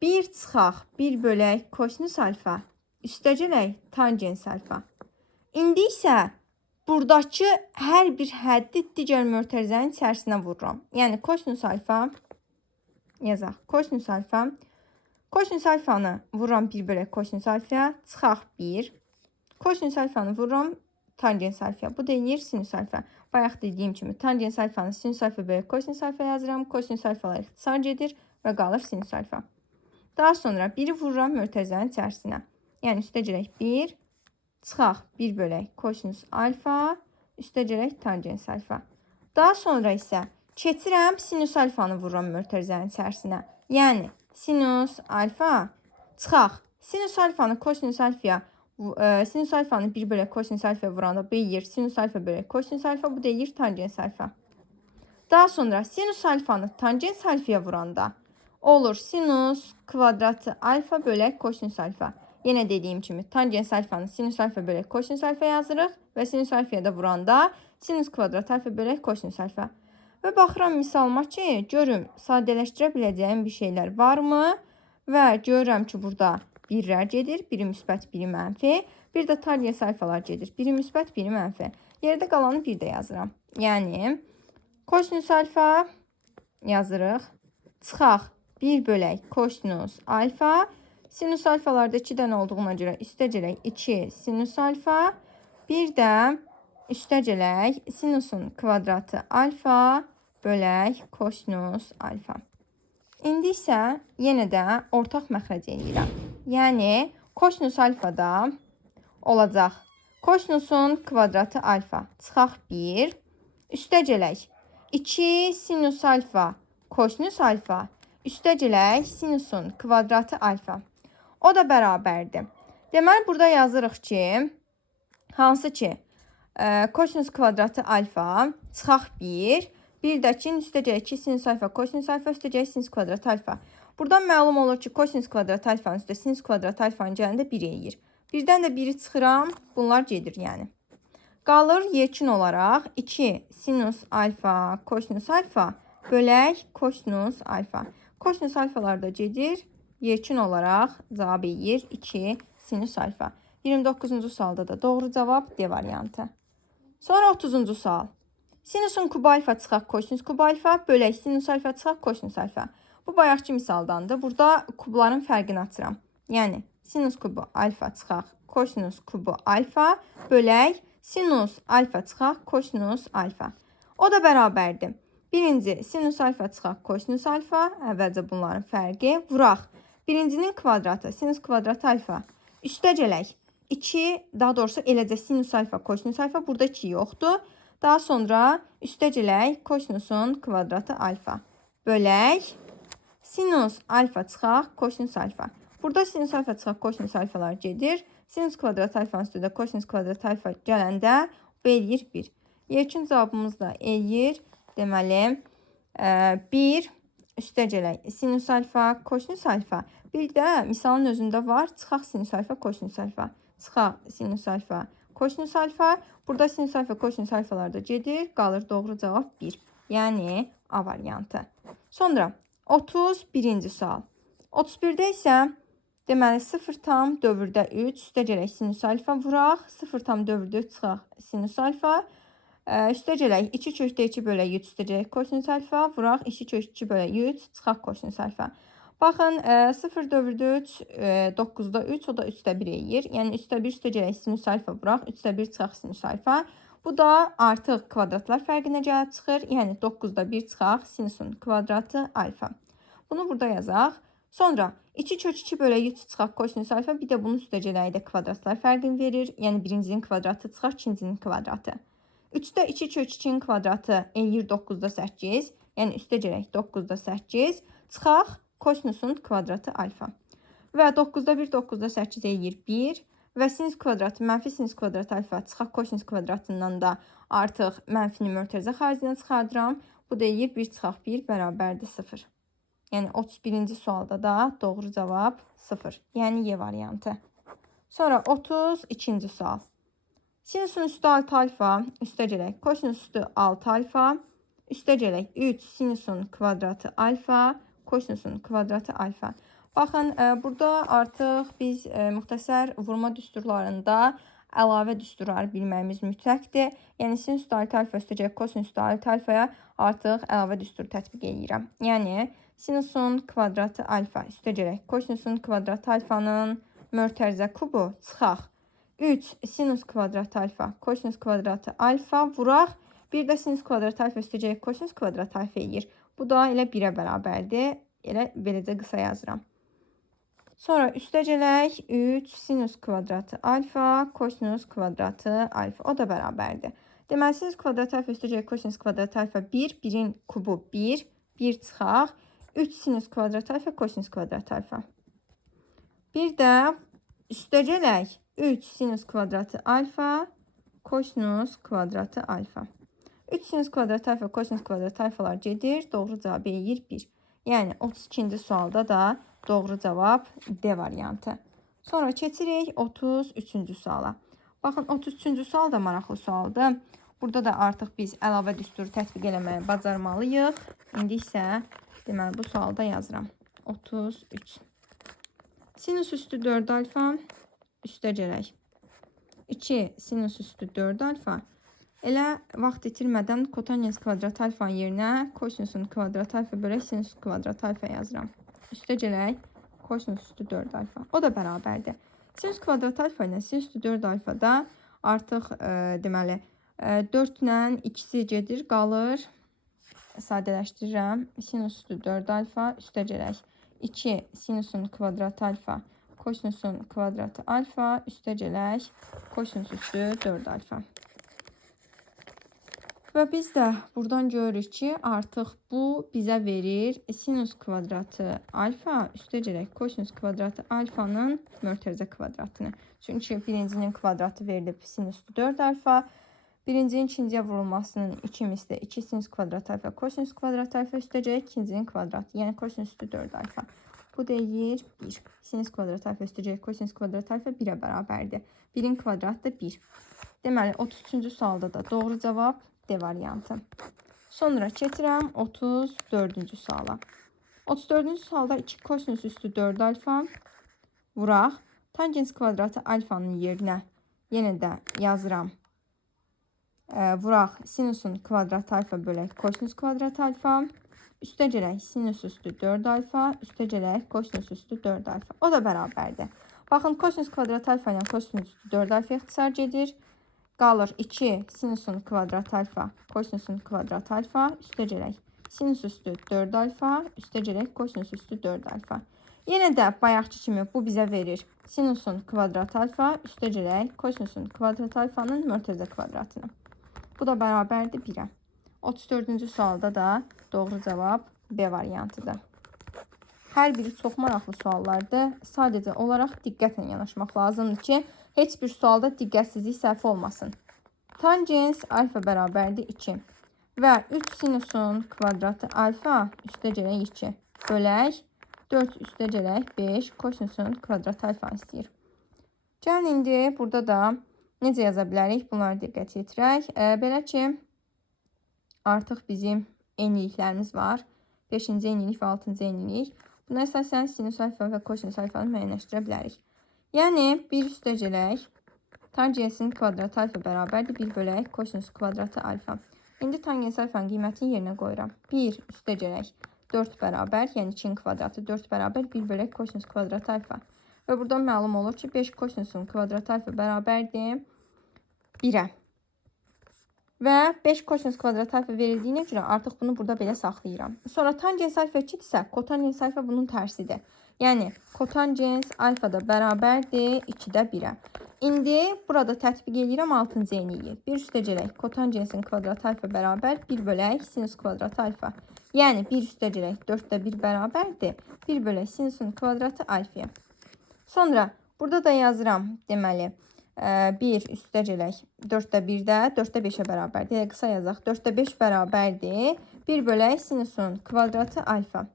1 çıxaq 1 bölək kosinus alfa üstəgələk tangens alfa. İndi isə buradakı hər bir həddi digər mötərizənin içərisinə vururam. Yəni kosinus alfa yazaq. Kosinus alfa. Kosinus alfanı vururam 1 bölək kosinus alfaya. Çıxaq 1. Kosinus alfanı vururam tangens alfaya. Bu deyir sinus alfa. Bayaq dediyim kimi tangens alfanı sinus alfa bölək kosinus alfa yazıram. Kosinus alfalar ixtisar gedir və qalır sinus alfa. Daha sonra 1-i vururam mötərizənin içərisinə. Yəni üstəgələk 1. Çıxaq 1 bölək kosinus alfa üstəgələk tangens alfa. Daha sonra isə keçirəm sinus alfanı vururam mötərizənin içərisinə. Yəni sinus alfa çıxaq. Sinus alfanı kosinus alfaya sinus alfanı 1 bölək kosinus alfaya vuranda bölür sinus alfa bölək kosinus alfa. Bu deyir tangens alfa. Daha sonra sinus alfanı tangens alfaya vuranda olur sinus kvadratı alfa bölək kosinus alfa. Yenə dediyim kimi tangens alfanı sinus alfa bölək kosinus alfa yazırıq və sinus alfaya da vuranda sinus kvadrat alfa bölək kosinus alfa. Və baxıram misalıma ki, görüm sadələşdirə biləcəyim bir şeylər varmı? Və görürəm ki, burada birlər gedir, biri müsbət, biri mənfi. Bir də tangens alfalar gedir, biri müsbət, biri mənfi. Yerdə qalanı bir də yazıram. Yəni kosinus alfa yazırıq. Çıxaq 1 bölək kosinus alfa. Sinus alfalarda 2 dənə olduğuna görə üstəgələk 2 sinus alfa. Bir də üstəgələk sinusun kvadratı alfa bölək kosinus alfa. İndi isə yenə də ortaq məxrəc eləyirəm. Yəni kosinus alfada olacaq kosinusun kvadratı alfa. Çıxaq 1 üstəgələk 2 sinus alfa kosinus alfa üstəgələk sinusun kvadratı alfa. O da bərabərdir. Deməli, burada yazırıq ki, hansı ki, kosinus kvadratı alfa çıxaq 1, bir də ki, üstəgələk 2 sinus alfa kosinus alfa üstəgələk sinus kvadratı alfa. Buradan məlum olur ki, kosinus kvadratı alfanın üstə sinus kvadratı alfanın gəlində 1 eləyir. Birdən də 1-i çıxıram, bunlar gedir yəni. Qalır yekun olaraq 2 sinus alfa kosinus alfa bölək kosinus alfa. Kosinus alfalar da gedir. Yekun olaraq cavab eləyir 2 sinus alfa. 29-cu sualda da doğru cavab D variantı. Sonra 30-cu sual. Sinusun kubu alfa çıxaq kosinus kubu alfa bölək sinus alfa çıxaq kosinus alfa. Bu bayaqki misaldandır. Burada kubların fərqini açıram. Yəni sinus kubu alfa çıxaq kosinus kubu alfa bölək sinus alfa çıxaq kosinus alfa. O da bərabərdir. Birinci sinus alfa çıxaq kosinus alfa. Əvvəlcə bunların fərqi. Vuraq. Birincinin kvadratı sinus kvadratı alfa. Üstəcələk 2, daha doğrusu eləcə sinus alfa kosinus alfa. Burada 2 yoxdur. Daha sonra üstəcələk kosinusun kvadratı alfa. Bölək sinus alfa çıxaq kosinus alfa. Burada sinus alfa çıxaq kosinus alfalar gedir. Sinus kvadratı alfanın üstündə kosinus kvadratı alfa gələndə bu eləyir 1. Yekun cavabımız da eləyir. Deməli 1 üstəcələk sinus alfa kosinus alfa. Bir də misalın özündə var. Çıxaq sinus alfa kosinus alfa. Çıxaq sinus alfa kosinus alfa. Burada sinus alfa kosinus alfalar da gedir. Qalır doğru cavab 1. Yəni A variantı. Sonra 31-ci sual. 31-də isə deməli 0 tam dövrdə 3 üstəcələk sinus alfa vuraq. 0 tam dövrdə 3 çıxaq sinus alfa. Üstəcələk 2 kökdə 2 bölək 3 üstəcələk kosinus alfa vuraq. 2 kök 2 bölək 3 çıxaq kosinus alfa. Baxın 0 dövrdə 3 9-da 3 o da 3-də 1 eləyir. Yəni 3-də 1 üstəcələk sinus alfa vuraq. 3-də 1 çıxaq sinus alfa. Bu da artıq kvadratlar fərqinə gəlib çıxır. Yəni 9-da 1 çıxaq sinusun kvadratı alfa. Bunu burada yazaq. Sonra 2 kök 2 bölək 3 çıxaq kosinus alfa. Bir də bunun üstəcələyi də kvadratlar fərqini verir. Yəni birincinin kvadratı çıxaq ikincinin kvadratı. 3-də 2 kök 2-nin kvadratı eləyir 9-da 8. Yəni üstəcələk 9-da 8 çıxaq kosinusun kvadratı alfa. Və 9-da 1 9-da 8 eləyir 1. Və sinus kvadratı mənfi sinus kvadratı alfa çıxaq kosinus kvadratından da artıq mənfini mötərizə xaricinə çıxardıram. Bu da eləyir 1 çıxaq 1 bərabərdir 0. Yəni 31-ci sualda da doğru cavab 0. Yəni Y variantı. Sonra 32-ci sual. Sinusun üstü 6 alfa üstəcələk kosinus üstü 6 alfa üstəcələk 3 sinusun kvadratı alfa kosinusun kvadratı alfa. Baxın, burada artıq biz müxtəsər vurma düsturlarında əlavə düsturları bilməyimiz mütləqdir. Yəni sinus üstü 6 alfa üstəcələk kosinus üstü 6 alfaya artıq əlavə düsturu tətbiq edirəm. Yəni sinusun kvadratı alfa üstəcələk kosinusun kvadratı alfanın mötərizə kubu çıxaq 3 sinus kvadratı alfa kosinus kvadratı alfa vuraq. Bir də sinus kvadratı alfa üstəcələk kosinus kvadratı alfa eləyir. Bu da elə 1-ə bərabərdir. Elə beləcə qısa yazıram. Sonra üstəcələk 3 sinus kvadratı alfa kosinus kvadratı alfa. O da bərabərdir. Deməli sinus kvadratı alfa üstəcələk kosinus kvadratı alfa 1. 1-in kubu 1. 1 çıxaq. 3 sinus kvadratı alfa kosinus kvadratı alfa. Bir də üstəcələk 3 sinus kvadratı alfa kosinus kvadratı alfa. 3 sinus kvadratı alfa kosinus kvadratı alfalar gedir. Doğru cavab eləyir 1. Yəni 32-ci sualda da doğru cavab D variantı. Sonra keçirik 33-cü suala. Baxın 33-cü sual da maraqlı sualdır. Burada da artıq biz əlavə düsturu tətbiq eləməyi bacarmalıyıq. İndi isə deməli bu sualda yazıram. 33. Sinus üstü 4 alfa üstəcələk 2 sinus üstü 4 alfa. Elə vaxt itirmədən kotaniyens kvadratı alfanın yerinə kosinusun kvadratı alfa bölək sinus kvadratı alfa yazıram. Üstəcələk kosinus üstü 4 alfa. O da bərabərdir. Sinus kvadratı alfa ilə sinus üstü 4 alfada artıq deməli 4 ilə ikisi gedir, qalır. Sadələşdirirəm. Sinus üstü 4 alfa üstəcələk 2 sinusun kvadratı alfa kosinusun kvadratı alfa üstəcələk kosinus üstü 4 alfa. Və biz də buradan görürük ki, artıq bu bizə verir sinus kvadratı alfa üstəcələk kosinus kvadratı alfanın mötərizə kvadratını. Çünki birincinin kvadratı verilib sinus 4 alfa. Birincinin ikinciyə vurulmasının 2 misli 2 sinus kvadratı alfa kosinus kvadratı alfa üstəcələk ikincinin kvadratı. Yəni kosinus 4 alfa. Bu deyir 1. Sinus kvadratı alfa üstəcələk kosinus kvadratı alfa 1-ə bərabərdir. 1'in kvadratı da 1. Deməli, 33-cü sualda da doğru cavab D variantı. Sonra keçirəm 34-cü suala. 34-cü sualda 2 kosinus üstü 4 alfa vuraq. Tangens kvadratı alfanın yerinə yenə də yazıram. Vuraq sinusun kvadratı alfa bölək kosinus kvadratı alfa. Üstə gələk sinus üstü 4 alfa. Üstə gələk kosinus üstü 4 alfa. O da bərabərdir. Baxın, kosinus kvadratı alfa ilə kosinus üstü 4 alfa ixtisar gedir. Qalır 2 sinusun kvadratı alfa, kosinusun kvadratı alfa. Üstə gələk sinus üstü 4 alfa. Üstə gələk kosinus üstü 4 alfa. Yenə də bayaqçı kimi bu bizə verir sinusun kvadratı alfa. Üstə gələk kosinusun kvadratı alfanın mörtəzə kvadratını. Bu da bərabərdir 1-ə. 34-cü sualda da doğru cavab B variantıdır. Hər biri çox maraqlı suallardır. Sadəcə olaraq diqqətlə yanaşmaq lazımdır ki, heç bir sualda diqqətsizlik səhv olmasın. Tangens alfa bərabərdir 2 və 3 sinusun kvadratı alfa üstə gələk 2 bölək 4 üstə gələk 5 kosinusun kvadratı alfa istəyir. Gəlin indi burada da necə yaza bilərik? Bunlara diqqət yetirək. Belə ki, artıq bizim eyniliklərimiz var. 5-ci eynilik və 6-cı eynilik. Buna əsasən sinus alfa və kosinus alfanı müəyyənləşdirə bilərik. Yəni 1 üstə gələk tangensin kvadratı alfa bərabərdir 1 bölək kosinus kvadratı alfa. İndi tangens alfanın qiymətini yerinə qoyuram. 1 üstə gələk 4 bərabər, yəni 2-nin kvadratı 4 bərabər 1 bölək kosinus kvadratı alfa. Və buradan məlum olur ki, 5 kosinusun kvadratı alfa bərabərdir 1-ə. Və 5 kosinus kvadratı alfa verildiyinə görə artıq bunu burada belə saxlayıram. Sonra tangens alfa 2-dirsə, kotangens alfa bunun tərsidir. Yəni, kotangens alfa da bərabərdir 2-də 1-ə. İndi burada tətbiq edirəm 6-cı eyniyi. 1 üstə gələk kotangensin kvadratı alfa bərabər 1 bölək sinus kvadratı alfa. Yəni, 1 üstə gələk 4-də 1 bərabərdir 1 bölək sinusun kvadratı alfaya. Sonra burada da yazıram deməli. 1 üstə gələk 4-də 1-də 4-də 5-ə bərabərdir. Yəni, qısa yazaq. 4-də 5 bərabərdir 1 bölək sinusun kvadratı alfa.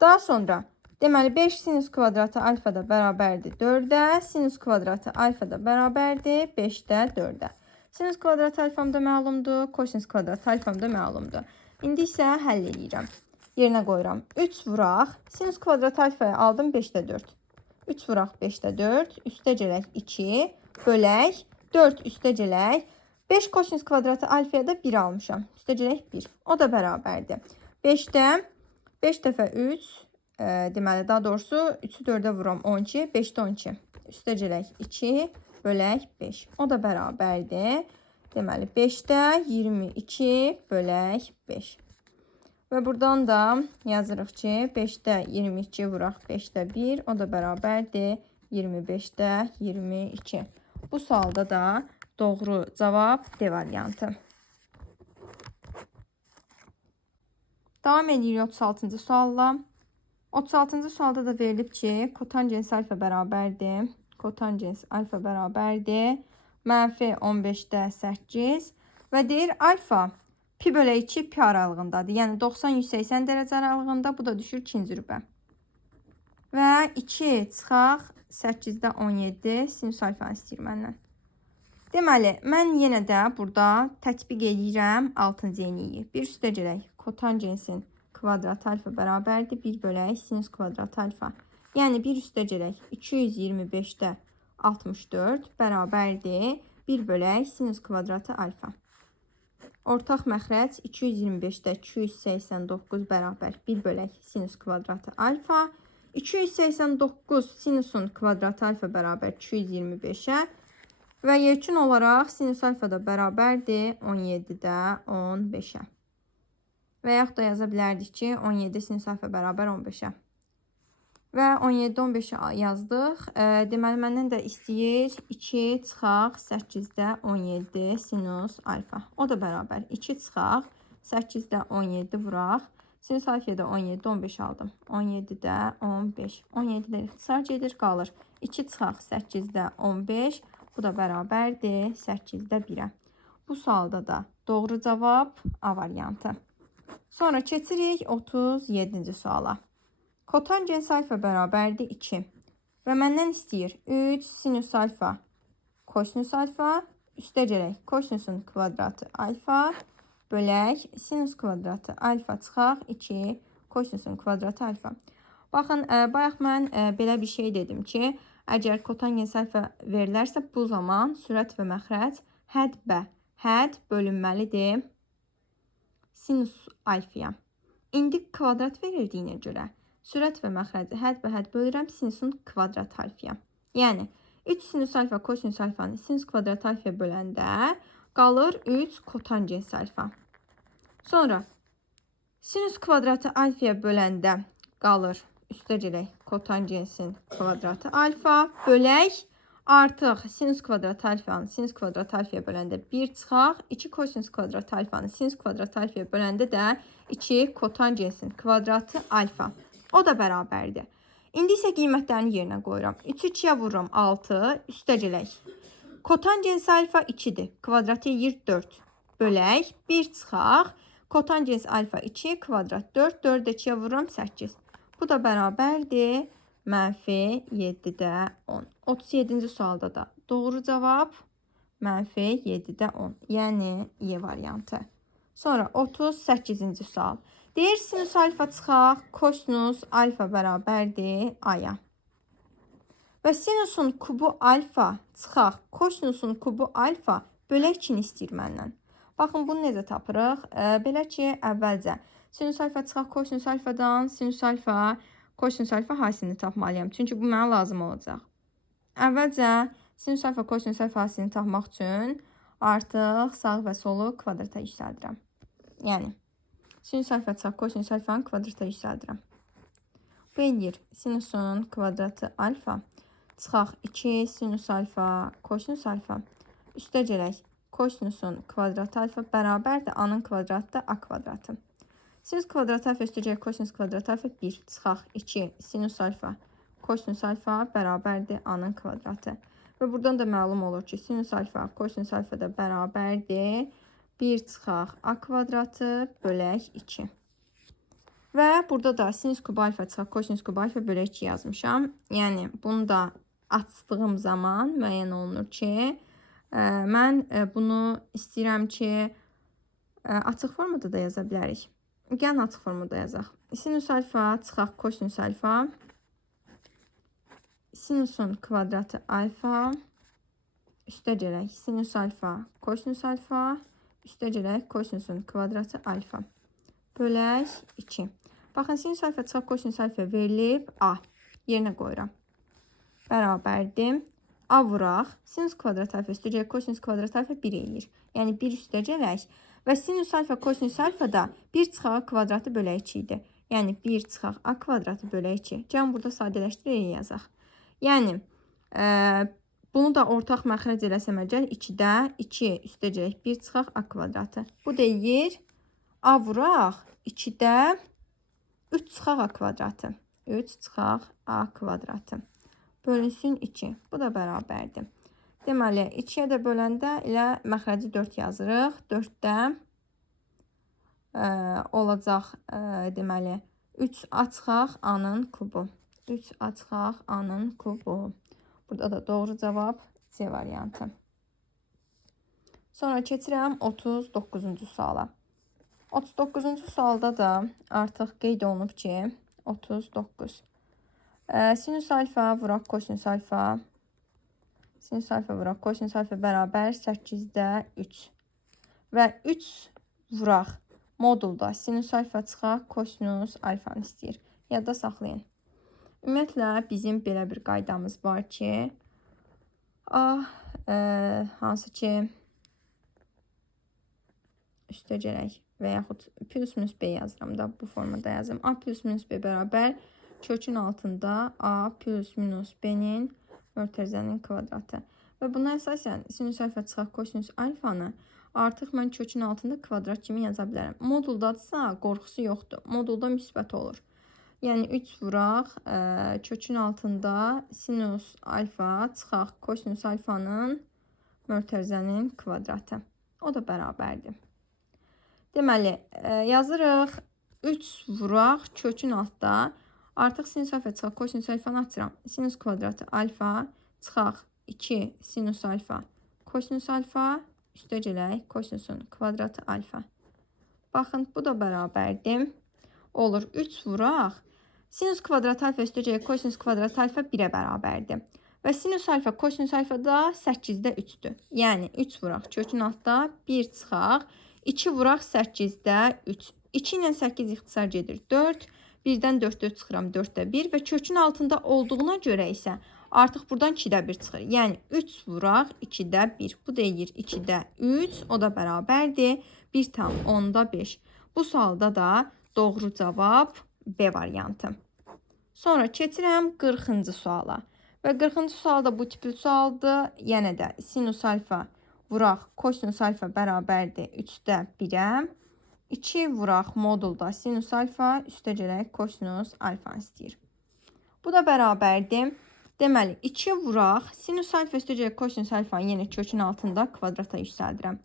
Daha sonra deməli 5 sinus kvadratı alfa da bərabərdir 4-də. Sinus kvadratı alfa da bərabərdir 5-də 4-də. Sinus kvadratı alfam da məlumdur. Kosinus kvadratı alfam da məlumdur. İndi isə həll edirəm. Yerinə qoyuram. 3 vuraq. Sinus kvadratı alfaya aldım 5-də 4. 3 vuraq 5-də 4. Üstə gələk 2. Bölək 4 üstə gələk 5 kosinus kvadratı alfaya da 1 almışam. Üstə gələk 1. O da bərabərdir. 5-də 5 dəfə 3 deməli daha doğrusu 3-ü 4-ə vuram 12. 5-də 12. Üstə gələk 2 bölək 5. O da bərabərdir. Deməli 5-də 22 bölək 5. Və buradan da yazırıq ki 5-də 22 vuraq 5-də 1. O da bərabərdir 25-də 22. Bu sualda da doğru cavab D variantı. Davam edirik 36-cı sualla. 36-cı sualda da verilib ki, kotangens alfa bərabərdir. Kotangens alfa bərabərdir. Mənfi 15-də 8 və deyir alfa pi bölü 2 pi aralığındadır. Yəni 90-180 dərəcə aralığında. Bu da düşür 2-ci rübə. Və 2 çıxaq 8-də 17 sinus alfanı istəyir məndən. Deməli, mən yenə də burada tətbiq edirəm 6-cı eyniyi. 1 üstə gələk kotangensin kvadratı alfa bərabərdir 1 bölək sinus kvadratı alfa. Yəni 1 üstə gələk 225-də 64 bərabərdir 1 bölək sinus kvadratı alfa. Ortaq məxrəc 225-də 289 bərabər 1 bölək sinus kvadratı alfa. 289 sinusun kvadratı alfa bərabər 225-ə və yekun olaraq sinus alfa da bərabərdir 17-də 15-ə. Və yaxud da yaza bilərdik ki, 17 sinus alfa bərabər 15-ə. Və 17-də 15-ə yazdıq. Deməli, məndən də istəyir 2 çıxaq 8-də 17 sinus alfa. O da bərabər 2 çıxaq 8-də 17 vuraq. Sinus alfaya da 17-də 15 aldım. 17-də 15. 17-də ixtisar gedir, qalır. 2 çıxaq 8-də 15. Bu da bərabərdir 8-də 1-ə. Bu sualda da doğru cavab A variantı. Sonra keçirik 37-ci suala. Kotangens alfa bərabərdir 2. Və məndən istəyir 3 sinus alfa kosinus alfa üstə kosinusun kvadratı alfa bölək sinus kvadratı alfa çıxaq 2 kosinusun kvadratı alfa. Baxın, bayaq mən belə bir şey dedim ki, əgər kotangens alfa verilərsə, bu zaman sürət və məxrəc hədd bölünməlidir sinus alfaya. İndi kvadrat verildiyinə görə sürət və məxrəci hədd bölürəm sinusun kvadrat alfaya. Yəni 3 sinus alfa kosinus alfanı sinus kvadrat alfaya böləndə qalır 3 kotangens alfa. Sonra sinus kvadratı alfaya böləndə qalır üstə kotangensin kvadratı alfa bölək artıq sinus kvadrat alfanı sinus kvadrat alfaya böləndə 1 çıxaq 2 kosinus kvadrat alfanı sinus kvadrat alfaya böləndə də 2 kotangensin kvadratı alfa. O da bərabərdir. İndi isə qiymətlərini yerinə qoyuram. 3'ü 2'yə vururam 6 üstə kotangens alfa 2'dir. Kvadratı yeyir 4 bölək 1 çıxaq kotangens alfa 2 kvadrat 4 4'ü 2'yə vururam 8. Bu da bərabərdir mənfi 7'də 10. 37-ci sualda da doğru cavab mənfi 7'də 10. Yəni Y variantı. Sonra 38-ci sual. Deyir sinus alfa çıxaq kosinus alfa bərabərdir A-ya. Və sinusun kubu alfa çıxaq kosinusun kubu alfa bölək 2-ni istəyir məndən. Baxın, bunu necə tapırıq? Belə ki, əvvəlcə sinus alfa çıxaq kosinus alfadan sinus alfa kosinus alfa hasilini tapmalıyam. Çünki bu mənə lazım olacaq. Əvvəlcə sinus alfa kosinus alfa hasilini tapmaq üçün artıq sağ və solu kvadrata yüksəldirəm. Yəni sinus alfa çıxaq kosinus alfanın kvadrata yüksəldirəm. Bu eləyir sinusun kvadratı alfa çıxaq 2 sinus alfa kosinus alfa üstə kosinusun kvadratı alfa bərabərdir A-nın kvadratı da A kvadratı. Sinus kvadratı alfa üstə kosinus kvadratı alfa 1 çıxaq 2 sinus alfa kosinus alfa bərabərdir A-nın kvadratı. Və buradan da məlum olur ki, sinus alfa kosinus alfa da bərabərdir 1 çıxaq A kvadratı bölək 2. Və burada da sinus kubu alfa çıxaq kosinus kubu alfa bölək 2 yazmışam. Yəni bunu da açdığım zaman müəyyən olunur ki, mən bunu istəyirəm ki, açıq formada da yaza bilərik. Gəlin açıq formada yazaq. Sinus alfa çıxaq kosinus alfa sinusun kvadratı alfa üstə sinus alfa kosinus alfa üstə kosinusun kvadratı alfa bölək 2. Baxın, sinus alfa çıxaq kosinus alfa verilib A. Yerinə qoyuram. Bərabərdir. A vuraq. Sinus kvadrat alfa üstə kosinus kvadrat alfa 1 eləyir. Yəni 1 üstə və sinus alfa kosinus alfa da 1 çıxaq kvadratı bölək 2 idi. Yəni 1 çıxaq A kvadratı bölək 2. Gəlin burada sadələşdirək yazaq. Yəni bunu da ortaq məxrəc eləsəm əgər 2-də 2 üstə 1 çıxaq A kvadratı. Bu deyir A vuraq 2-də 3 çıxaq A kvadratı. 3 çıxaq A kvadratı. Bölünsün 2. Bu da bərabərdir. Deməli, 2-yə də böləndə ilə məxrəci 4 yazırıq. 4-də olacaq deməli 3A çıxaq A-nın kubu. 3A çıxaq A-nın kubu. Burada da doğru cavab C variantı. Sonra keçirəm 39-cu suala. 39-cu sualda da artıq qeyd olunub ki, 39. Sinus alfa vuraq kosinus alfa. Sinus alfa vuraq kosinus alfa bərabər 8-də 3. Və 3 vuraq modulda sinus alfa çıxaq kosinus alfanı istəyir. Yadda saxlayın. Ümumiyyətlə bizim belə bir qaydamız var ki, A hansı ki üstə və yaxud plus minus B yazıram da bu formada yazım. A plus minus B bərabər kökün altında A plus minus B'nin mörtəzənin kvadratı. Və buna əsasən sinus alfa çıxaq kosinus alfanı artıq mən kökün altında kvadrat kimi yaza bilərəm. Moduldadırsa qorxusu yoxdur. Modulda müsbət olur. Yəni 3 vuraq kökün altında sinus alfa çıxaq kosinus alfanın mörtəzənin kvadratı. O da bərabərdir. Deməli, yazırıq 3 vuraq kökün altda. Artıq sinus alfa çıxaq kosinus alfanı açıram. Sinus kvadratı alfa çıxaq 2 sinus alfa kosinus alfa üstəgələk kosinusun kvadratı alfa. Baxın, bu da bərabərdir. Olur 3 vuraq. Sinus kvadrat alfa üstəgələk kosinus kvadrat alfa 1-ə bərabərdir. Və sinus alfa kosinus alfa da 8-də 3-dür. Yəni 3 vuraq kökün altda 1 çıxaq. 2 vuraq 8-də 3. 2 ilə 8 ixtisar gedir 4. 1-dən 4-4 çıxıram 4-də 1 və kökün altında olduğuna görə isə artıq buradan 2-də 1 çıxır. Yəni 3 vuraq 2-də 1. Bu deyir 2-də 3. O da bərabərdir 1/10-5. Bu sualda da doğru cavab B variantı. Sonra keçirəm 40-cı suala. Və 40-cı sual da bu tipli sualdır. Yenə də sinus alfa vuraq kosinus alfa bərabərdir 3-də 1-ə. 2 vuraq modulda sinus alfa üstəgələk kosinus alfa istəyir. Bu da bərabərdir. Deməli 2 vuraq sinus alfa üstəgələk kosinus alfa yenə kökün altında kvadrata yüksəldirəm.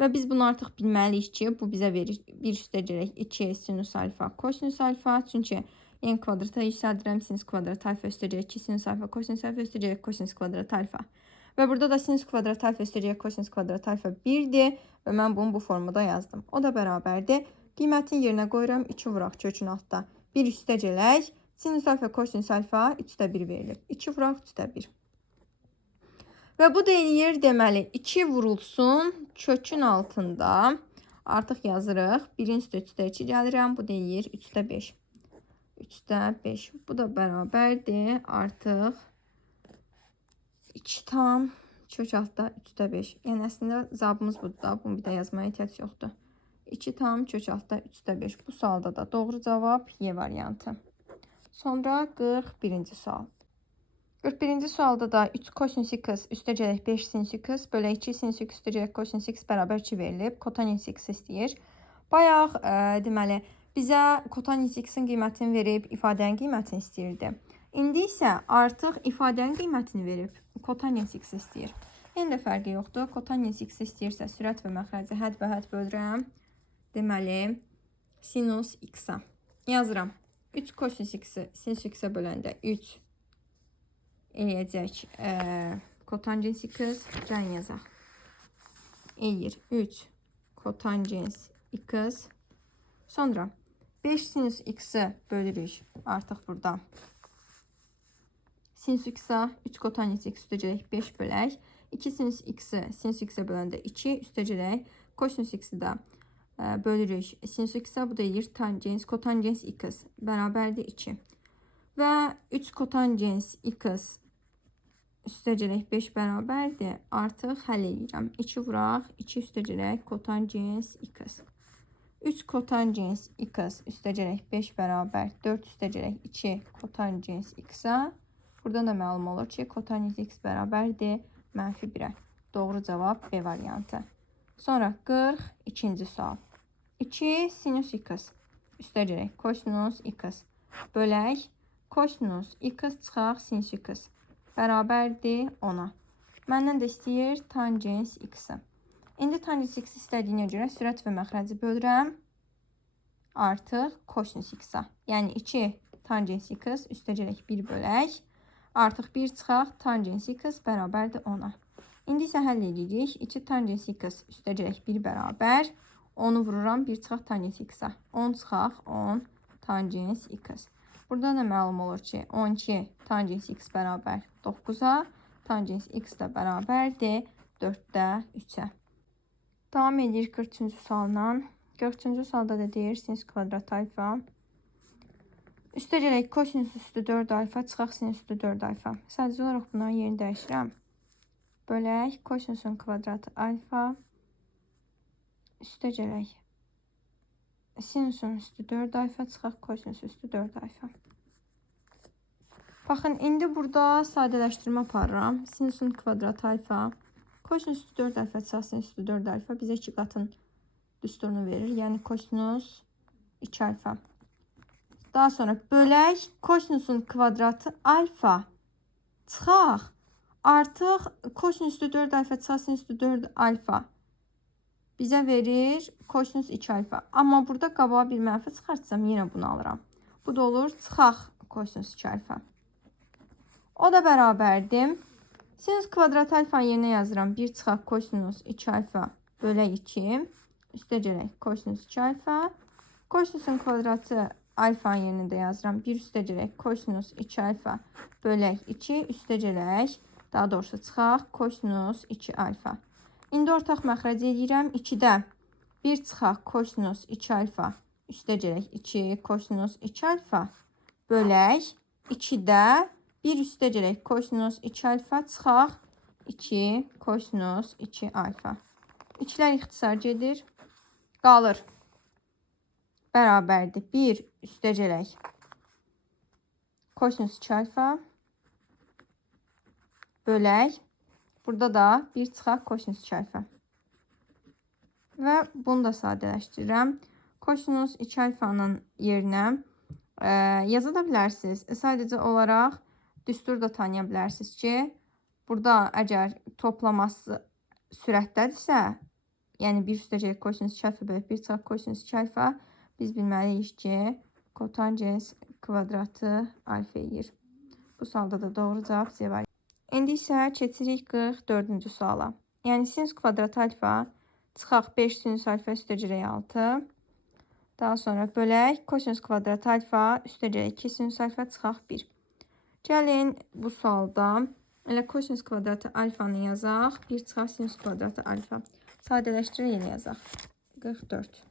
Və biz bunu artıq bilməliyik ki, bu bizə verir 1 üstəgələk 2 sinus alfa kosinus alfa. Çünki yəni kvadrata yüksəldirəm sinus kvadrat alfa üstəgələk 2 sinus alfa kosinus alfa üstəgələk kosinus kvadrat alfa. Və burada da sinus kvadrat alfa üstəgələk kosinus kvadrat alfa 1-dir və mən bunu bu formada yazdım. O da bərabərdir. Qiymətin yerinə qoyuram 2 vuraq kökün altda 1 üstəgələk sinus alfa kosinus alfa 3-də 1 verilir. 2 vuraq 3-də 1. Və bu deyir, deməli 2 vurulsun kökün altında artıq yazırıq. 1-in üstə 3-də 2 gəlirəm. Bu deyir 3-də 5. 3-də 5. Bu da bərabərdir. Artıq 2 tam kök altda 3-də 5. Yəni əslində cavabımız budur da. Bunu bir də yazmaya ehtiyac yoxdur. 2 tam kök altda 3-də 5. Bu sualda da doğru cavab Y variantı. Sonra 41-ci sual. 41-ci sualda da 3 kosinus x üstəgələk 5 sinus x bölü 2 sinus x üstəgələk kosinus x bərabər 2 verilib. Kotanus x istəyir. Bayaq deməli bizə kotanus x-in qiymətini verib, ifadənin qiymətini istəyirdi. İndi isə artıq ifadənin qiymətini verib, kotanus x istəyir. Yəni də fərqi yoxdur. Kotanus x istəyirsə sürət və məxrəci hədd bölürəm. Deməli sinus x-a yazıram. 3 kosinus x-i sinus x-ə böləndə 3 eləyəcək kotangens x dən yazaq. Eləyir 3 kotangens x. Sonra 5 sinus x-i bölürük artıq burada. Sinus x-a 3 kotangens x üstəgələk 5 bölək. 2 sinus x-i sinus x-ə böləndə 2 üstəgələk kosinus x-i də bölürük sinus x-a. Bu deyir tangens kotangens x bərabərdir 2. Və 3 kotangens x üstəgələk 5 bərabərdir. Artıq həll edirəm. 2 vuraq 2 üstəgələk kotangens x. 3 kotangens x üstəgələk 5 bərabər 4 üstəgələk 2 kotangens x-a. Buradan da məlum olur ki, kotangens x bərabərdir -1-ə. Doğru cavab B variantı. Sonra 42-ci sual. 2 sinus x üstəgələk kosinus x bölək kosinus x çıxaq sinus x bərabərdir 10-a. Məndən də istəyir tangens x-i. İndi tangens x istədiyinə görə sürət və məxrəci bölürəm. Artıq kosinus x-a. Yəni 2 tangens x üstəgələk 1 bölək. Artıq 1 çıxaq tangens x bərabərdir 10-a. İndi isə həll edirik. 2 tangens x üstəgələk 1 bərabər. 10-u vururam 1 çıxaq tangens x-a. 10 çıxaq 10 tangens x. Buradan da məlum olur ki, 12 tangens x bərabər 9-a. Tangens x də bərabərdir 4-də 3-ə. Davam edir 43-cü sualla. 43-cü sualda da deyir sinus kvadrat alfa üstəgələk kosinus üstü 4 alfa çıxaq sinus üstü 4 alfa. Sadəcə olaraq bunların yerini dəyişirəm. Bölək kosinusun kvadratı alfa üstəgələk sinusun üstü 4 alfa çıxaq kosinus üstü 4 alfa. Baxın, indi burada sadələşdirmə aparıram. Sinusun kvadratı alfa kosinus üstü 4 alfa çıxaq sinus üstü 4 alfa bizə 2 qatın düsturunu verir. Yəni kosinus 2 alfa. Daha sonra bölək kosinusun kvadratı alfa çıxaq artıq kosinus üstü 4 alfa çıxaq sinus üstü 4 alfa bizə verir kosinus 2 alfa. Amma burada qabağa bir mənfi çıxartsam yenə bunu alıram. Bu da olur çıxaq kosinus 2 alfa. O da bərabərdir Sinus kvadrat alfanın yerinə yazıram. 1 çıxaq kosinus 2 alfa bölək 2. Üstə gələk kosinus 2 alfa. Kosinusun kvadratı alfanın yerinə də yazıram. 1 üstə gələk kosinus 2 alfa bölək 2. Üstə gələk, daha doğrusu çıxaq kosinus 2 alfa. İndi ortaq məxrəc edirəm. 2-də 1 çıxaq kosinus 2 alfa üstə gələk 2 kosinus 2 alfa bölək 2-də 1 üstə gələk kosinus 2 alfa çıxaq 2 kosinus 2 alfa. İkilər ixtisar gedir. Qalır. Bərabərdir. 1 üstə gələk kosinus 2 alfa bölək. Burada da 1 çıxaq kosinus 2 alfa. Və bunu da sadələşdirirəm. Kosinus 2 alfanın yerinə yaza da bilərsiniz. Sadəcə olaraq düstur da tanıya bilərsiniz ki, burada əgər toplaması sürətdədirsə, yəni 1 üstə gələk kosinus 2 alfa bölək 1 çıxaq kosinus 2 alfa, biz bilməliyik ki, kotangens kvadratı alfa edir. Bu sualda da doğru cavab C var. İndi isə keçirik 44-cü suala. Yəni sinus kvadratı alfa çıxaq 5 sinus alfa üstə gələk 6. Daha sonra bölək kosinus kvadratı alfa üstə gələk 2 sinus alfa çıxaq 1. Gəlin bu sualda elə kosinus kvadratı alfanı yazaq. 1 çıxaq sinus kvadratı alfa. Sadələşdirək elə yazaq. 44.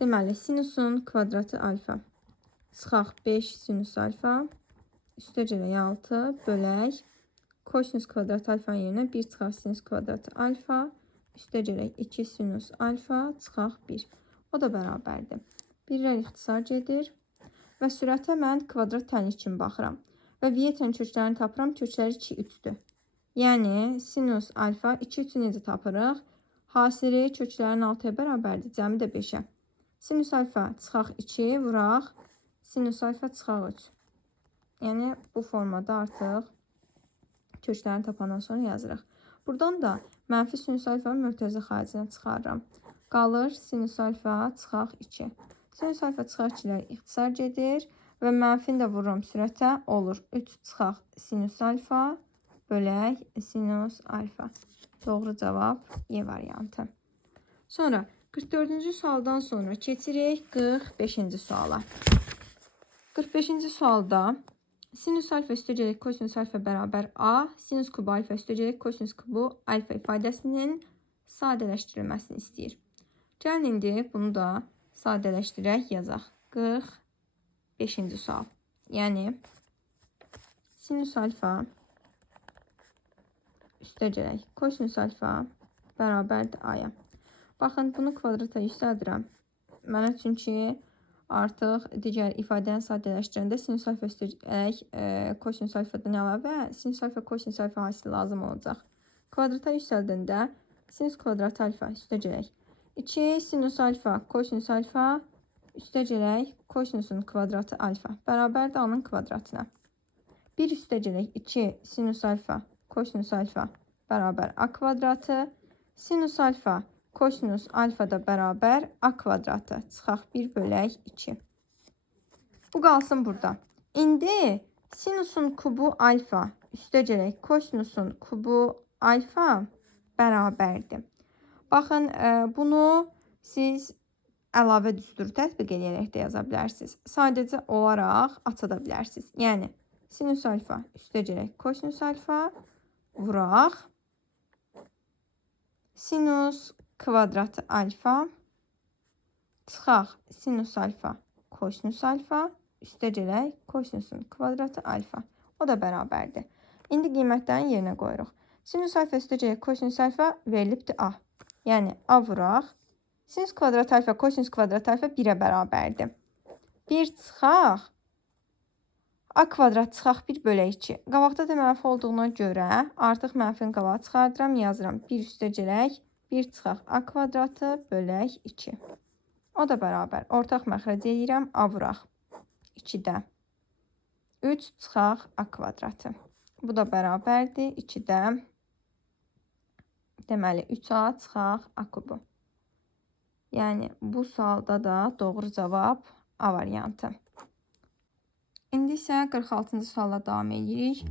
Deməli, sinusun kvadratı alfa çıxaq 5 sinus alfa üstə gələk 6 bölək kosinus kvadratı alfanın yerinə 1 çıxaq sinus kvadratı alfa üstə gələk 2 sinus alfa çıxaq 1. O da bərabərdir. Birlər ixtisar gedir. Və sürətə mən kvadrat tənlik kimi baxıram. Və Vietrin köklərini tapıram. Kökləri 2, 3-dür. Yəni, sinus alfa 2, 3-ü necə tapırıq? Hasili köklərin 6-ya bərabərdir. Cəmi də 5-ə. Sinus alfa çıxaq 2 vuraq. Sinus alfa çıxaq 3. Yəni, bu formada artıq köklərini tapandan sonra yazırıq. Buradan da mənfi sinus alfa mürtəzə xaricinə çıxarıram. Qalır sinus alfa çıxaq 2. Sinus alfa çıxaq 2-lər ixtisar gedir və mənfini də vururam sürətə olur. 3 çıxaq sinus alfa bölək sinus alfa. Doğru cavab E variantı. Sonra 44-cü sualdan sonra keçirik 45-ci suala. 45-ci sualda sinus alfa üstə gələk kosinus alfa bərabər A, sinus kubu alfa üstə gələk kosinus kubu alfa ifadəsinin sadələşdirilməsini istəyir. Gəlin indi bunu da sadələşdirək, yazaq. 45-ci sual. Yəni, sinus alfa üstə gələk kosinus alfa bərabərdir A-ya. Baxın, bunu kvadrata yüksəldirəm. Mənə çünki artıq digər ifadəni sadələşdirəndə sinus alfa üstə gələk kosinus alfadan əlavə sinus alfa kosinus alfa hasili lazım olacaq. Kvadrata yüksəldəndə sinus kvadratı alfa üstə gələk 2 sinus alfa kosinus alfa üstə gələk kosinusun kvadratı alfa bərabərdir A-nın kvadratına. 1 üstə gələk 2 sinus alfa kosinus alfa bərabər A kvadratı. Sinus alfa kosinus alfa da bərabər A kvadratı. Çıxaq 1 bölək 2. Bu qalsın burada. İndi sinusun kubu alfa üstə gələk kosinusun kubu alfa bərabərdir. Baxın, bunu siz əlavə düsturu tətbiq edərək də yaza bilərsiniz. Sadəcə olaraq aça da bilərsiniz. Yəni, sinus alfa üstə gələk kosinus alfa vuraq. Sinus kvadratı alfa çıxaq sinus alfa kosinus alfa üstə gələk kosinusun kvadratı alfa. O da bərabərdir. İndi qiymətlərini yerinə qoyuruq. Sinus alfa üstə gələk kosinus alfa verilibdir A. Yəni, A vuraq. Sinus kvadratı alfa kosinus kvadratı alfa 1-ə bərabərdir. 1 çıxaq. A kvadrat çıxaq 1 bölək 2. Qabaqda da mənfi olduğuna görə artıq mənfini qabağa çıxardıram, yazıram. 1 üstə gələk 1 çıxaq A kvadratı bölək 2. O da bərabər. Ortaq məxrəc edirəm. A vuraq. 2-də 3 çıxaq A kvadratı. Bu da bərabərdir. 2-də deməli 3A çıxaq A kubu. Yəni, bu sualda da doğru cavab A variantı. İndi isə 46-cı suala davam edirik.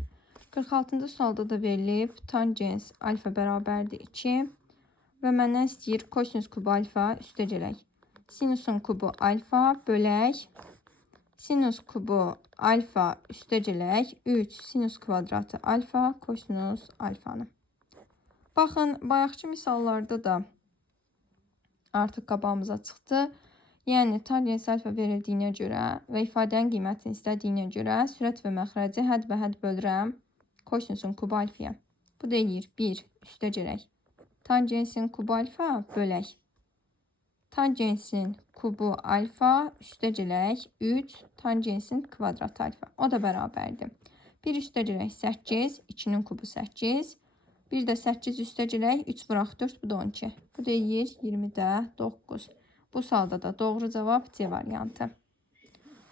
46-cı sualda da verilib tangens alfa bərabərdir 2 və məndən istəyir kosinus kubu alfa üstəgələk sinusun kubu alfa bölək sinus kubu alfa üstəgələk 3 sinus kvadratı alfa kosinus alfanı. Baxın, bayaqki misallarda da artıq qabağımıza çıxdı. Yəni, tangens alfa verildiyinə görə və ifadənin qiymətini istədiyinə görə sürət və məxrəci hədd bölürəm kosinusun kubu alfaya. Bu da eləyir 1 üstəgələk tangensin kubu alfa bölək tangensin kubu alfa üstəgələk 3 tangensin kvadratı alfa. O da bərabərdir. 1 üstəgələk 8, 2-nin kubu 8. Bir də 8 üstəgələk 3 vuraq 4, bu da 12. Bu da eləyir 29. Bu sualda da doğru cavab C variantı.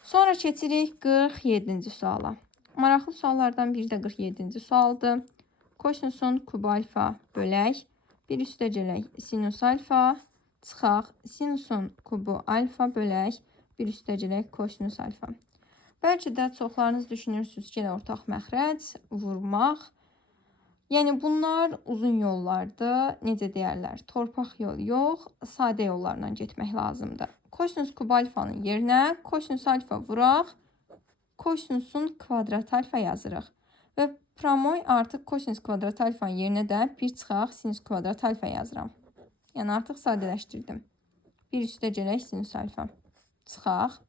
Sonra keçirik 47-ci suala. Maraqlı suallardan biri də 47-ci sualdır. Kosinusun kubu alfa bölək 1 üstəgələk sinus alfa çıxaq sinusun kubu alfa bölək 1 üstəgələk kosinus alfa. Bəlkə də çoxlarınız düşünürsünüz ki, ortaq məxrəc vurmaq. Yəni bunlar uzun yollardır. Necə deyərlər? Torpaq yol yox, sadə yollarla getmək lazımdır. Kosinus kubu alfanın yerinə kosinus alfa vuraq, kosinusun kvadrat alfa yazırıq. Və promoy artıq kosinus kvadrat alfanın yerinə də 1 çıxaq sinus kvadrat alfa yazıram. Yəni artıq sadələşdirdim. 1 üstəgələk sinus alfa çıxaq.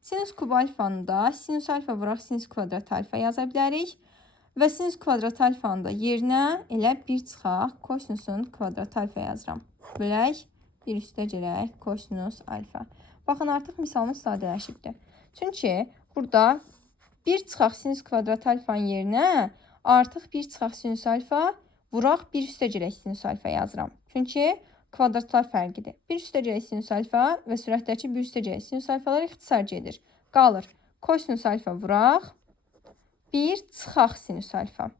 Sinus kubu alfanı da sinus alfa vuraq sinus kvadrat alfa yaza bilərik. Və sinus kvadrat alfanın da yerinə elə 1 çıxaq kosinusun kvadrat alfa yazıram. Bölək 1 üstəgələk kosinus alfa. Baxın, artıq misalımız sadələşibdir. Çünki burada 1 çıxaq sinus kvadrat alfanın yerinə artıq 1 çıxaq sinus alfa vuraq 1 üstəgələk sinus alfa yazıram. Çünki kvadratlar fərqidir. 1 üstəgələk sinus alfa və sürətdəki 1 üstəgələk sinus alfalar ixtisar edir. Qalır kosinus alfa vuraq 1 çıxaq sinus alfa.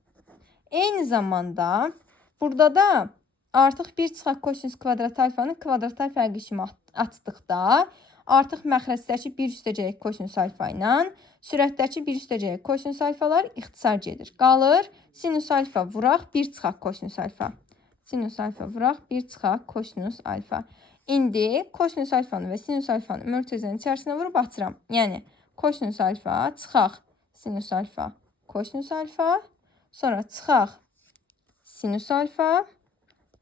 Eyni zamanda burada da artıq 1 çıxaq kosinus kvadrat alfanı kvadratlar fərqi kimi açdıqda artıq məxrəcdəki 1 üstəgələk kosinus alfa ilə sürətdəki 1 üstəgələk kosinus alfalar ixtisar edir. Qalır sinus alfa vuraq 1 çıxaq kosinus alfa. Sinus alfa vuraq 1 çıxaq kosinus alfa. İndi kosinus alfanı və sinus alfanı mörtəzənin içərisinə vurub açıram. Yəni kosinus alfa çıxaq sinus alfa kosinus alfa, sonra çıxaq sinus alfa,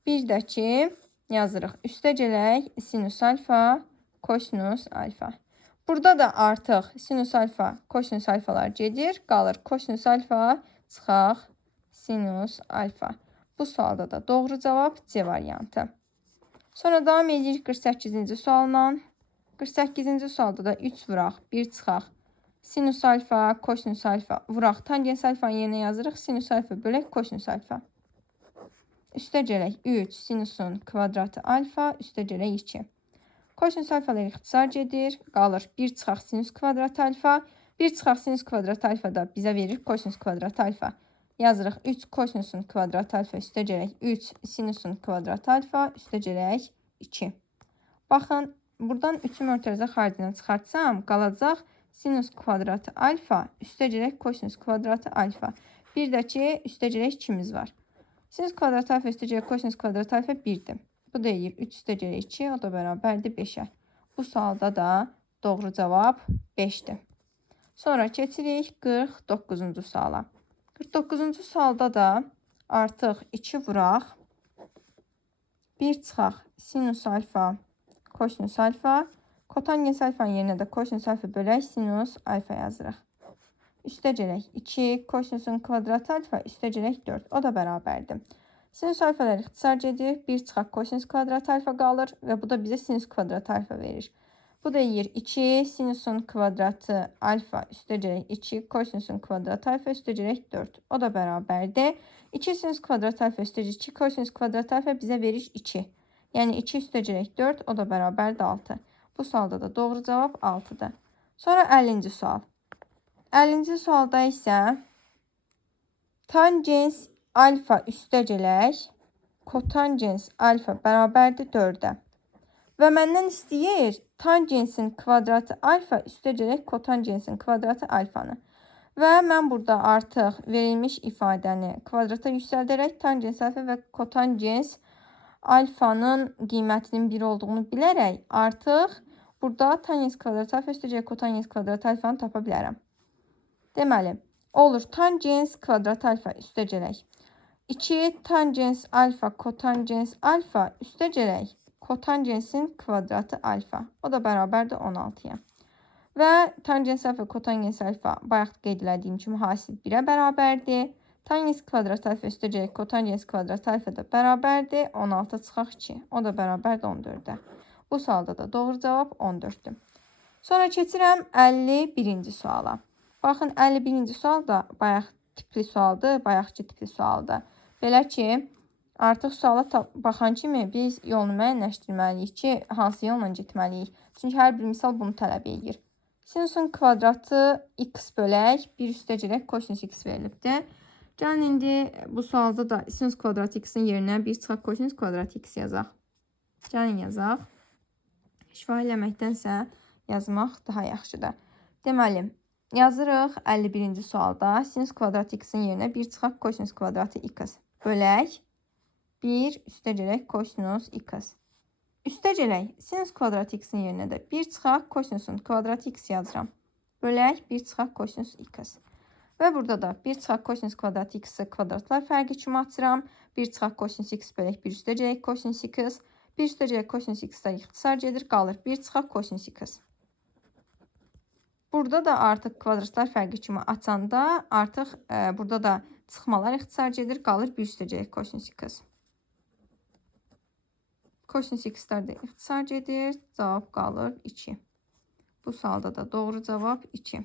bir də ki yazırıq üstəgələk sinus alfa kosinus alfa. Burada da artıq sinus alfa kosinus alfalar gedir, qalır kosinus alfa çıxaq sinus alfa. Bu sualda da doğru cavab C variantı. Sonra davam edirik 48-ci sualla. 48-ci sualda da 3 vuraq 1 çıxaq sinus alfa, kosinus alfa vuraq. Tangens alfanın yerinə yazırıq. Sinus alfa bölək kosinus alfa. Üstəgələk 3 sinusun kvadratı alfa üstəgələk 2. Kosinus alfalar ixtisar edir. Qalır 1 çıxaq sinus kvadratı alfa. 1 çıxaq sinus kvadratı alfa da bizə verir kosinus kvadratı alfa. Yazırıq 3 kosinusun kvadratı alfa üstəgələk 3 sinusun kvadratı alfa üstəgələk 2. Baxın, buradan 3-ü mörtəzə xaricinə çıxartsam, qalacaq sinus kvadratı alfa üstəgələk kosinus kvadratı alfa. Bir də ki, üstəgələk 2'miz var. Sinus kvadratı alfa üstəgələk kosinus kvadratı alfa 1'dir. Bu da eləyir 3 üstəgələk 2, o da bərabərdir 5'ə. Bu sualda da doğru cavab 5'dir. Sonra keçirik 49-cu suala. 49-cu sualda da artıq 2 vuraq, 1 çıxaq sinus alfa kosinus alfa, kotangens alfanın yerinə də kosinus alfa bölək sinus alfa yazırıq. Üstəgələk 2 kosinusun kvadratı alfa üstəgələk 4. O da bərabərdir. Sinus alfalar ixtisar edir. 1 çıxaq kosinus kvadratı alfa qalır və bu da bizə sinus kvadratı alfa verir. Bu da eləyir 2 sinusun kvadratı alfa üstəgələk 2 kosinusun kvadratı alfa üstəgələk 4. O da bərabərdir. 2 sinus kvadratı alfa üstəgələk 2 kosinus kvadratı alfa bizə verir 2. Yəni 2 üstəgələk 4, o da bərabərdir 6. Bu sualda da doğru cavab 6'dır. Sonra 50-ci sual. 50-ci sualda isə tangens alfa üstəgələk kotangens alfa bərabərdir 4'ə. Və məndən istəyir tangensin kvadratı alfa üstəgələk kotangensin kvadratı alfanı. Və mən burada artıq verilmiş ifadəni kvadrata yüksəldərək tangens alfa və kotangens alfanın qiymətinin 1 olduğunu bilərək artıq burada tangens kvadrat alfa üstəcək kotangens kvadrat alfanı tapa bilərəm. Deməli, olur tangens kvadrat alfa üstəcək 2 tangens alfa kotangens alfa üstəcək kotangensin kvadratı alfa. O da bərabərdir 16-ya. Və tangens alfa kotangens alfa bayaq qeyd etdiyim kimi hasil 1-ə bərabərdir. Tangens kvadrat alfa üstəcək kotangens kvadrat alfa da bərabərdir 16 çıxaq 2. O da bərabərdir 14-ə. Bu sualda da doğru cavab 14-dür. Sonra keçirəm 51-ci suala. Baxın 51-ci sual da bayaq tipli sualdır, bayaqçı tipli sualdır. Belə ki, artıq suala baxan kimi biz yolunu müəyyənləşdirməliyik ki, hansı yolla getməliyik. Çünki hər bir misal bunu tələb edir. Sinusun kvadratı x bölək 1 üstəcək kosinus x verilibdir. Gəlin indi bu sualda da sinus kvadratı x-in yerinə 1 çıxaq kosinus kvadratı x yazaq. Gəlin yazaq. İşfahi eləməkdənsə yazmaq daha yaxşıdır. Deməli, yazırıq 51-ci sualda sinus kvadratı x-in yerinə 1 çıxaq kosinus kvadratı x bölək 1 üstəcək kosinus x. Üstəcək sinus kvadratı x-in yerinə də 1 çıxaq kosinusun kvadratı x yazıram. Bölək 1 çıxaq kosinus x. Və burada da 1 çıxaq kosinus kvadratı x-i kvadratlar fərqi kimi açıram. 1 çıxaq kosinus x bölək 1 üstəcək kosinus x. 1 üstəcək kosinus x-da ixtisar gedir, qalır 1 çıxaq kosinus x. Burada da artıq kvadratlar fərqi kimi açanda artıq burada da çıxmalar ixtisar gedir, qalır 1 üstəcək kosinus x. Kosinus x-lər də ixtisar gedir, cavab qalır 2. Bu sualda da doğru cavab 2.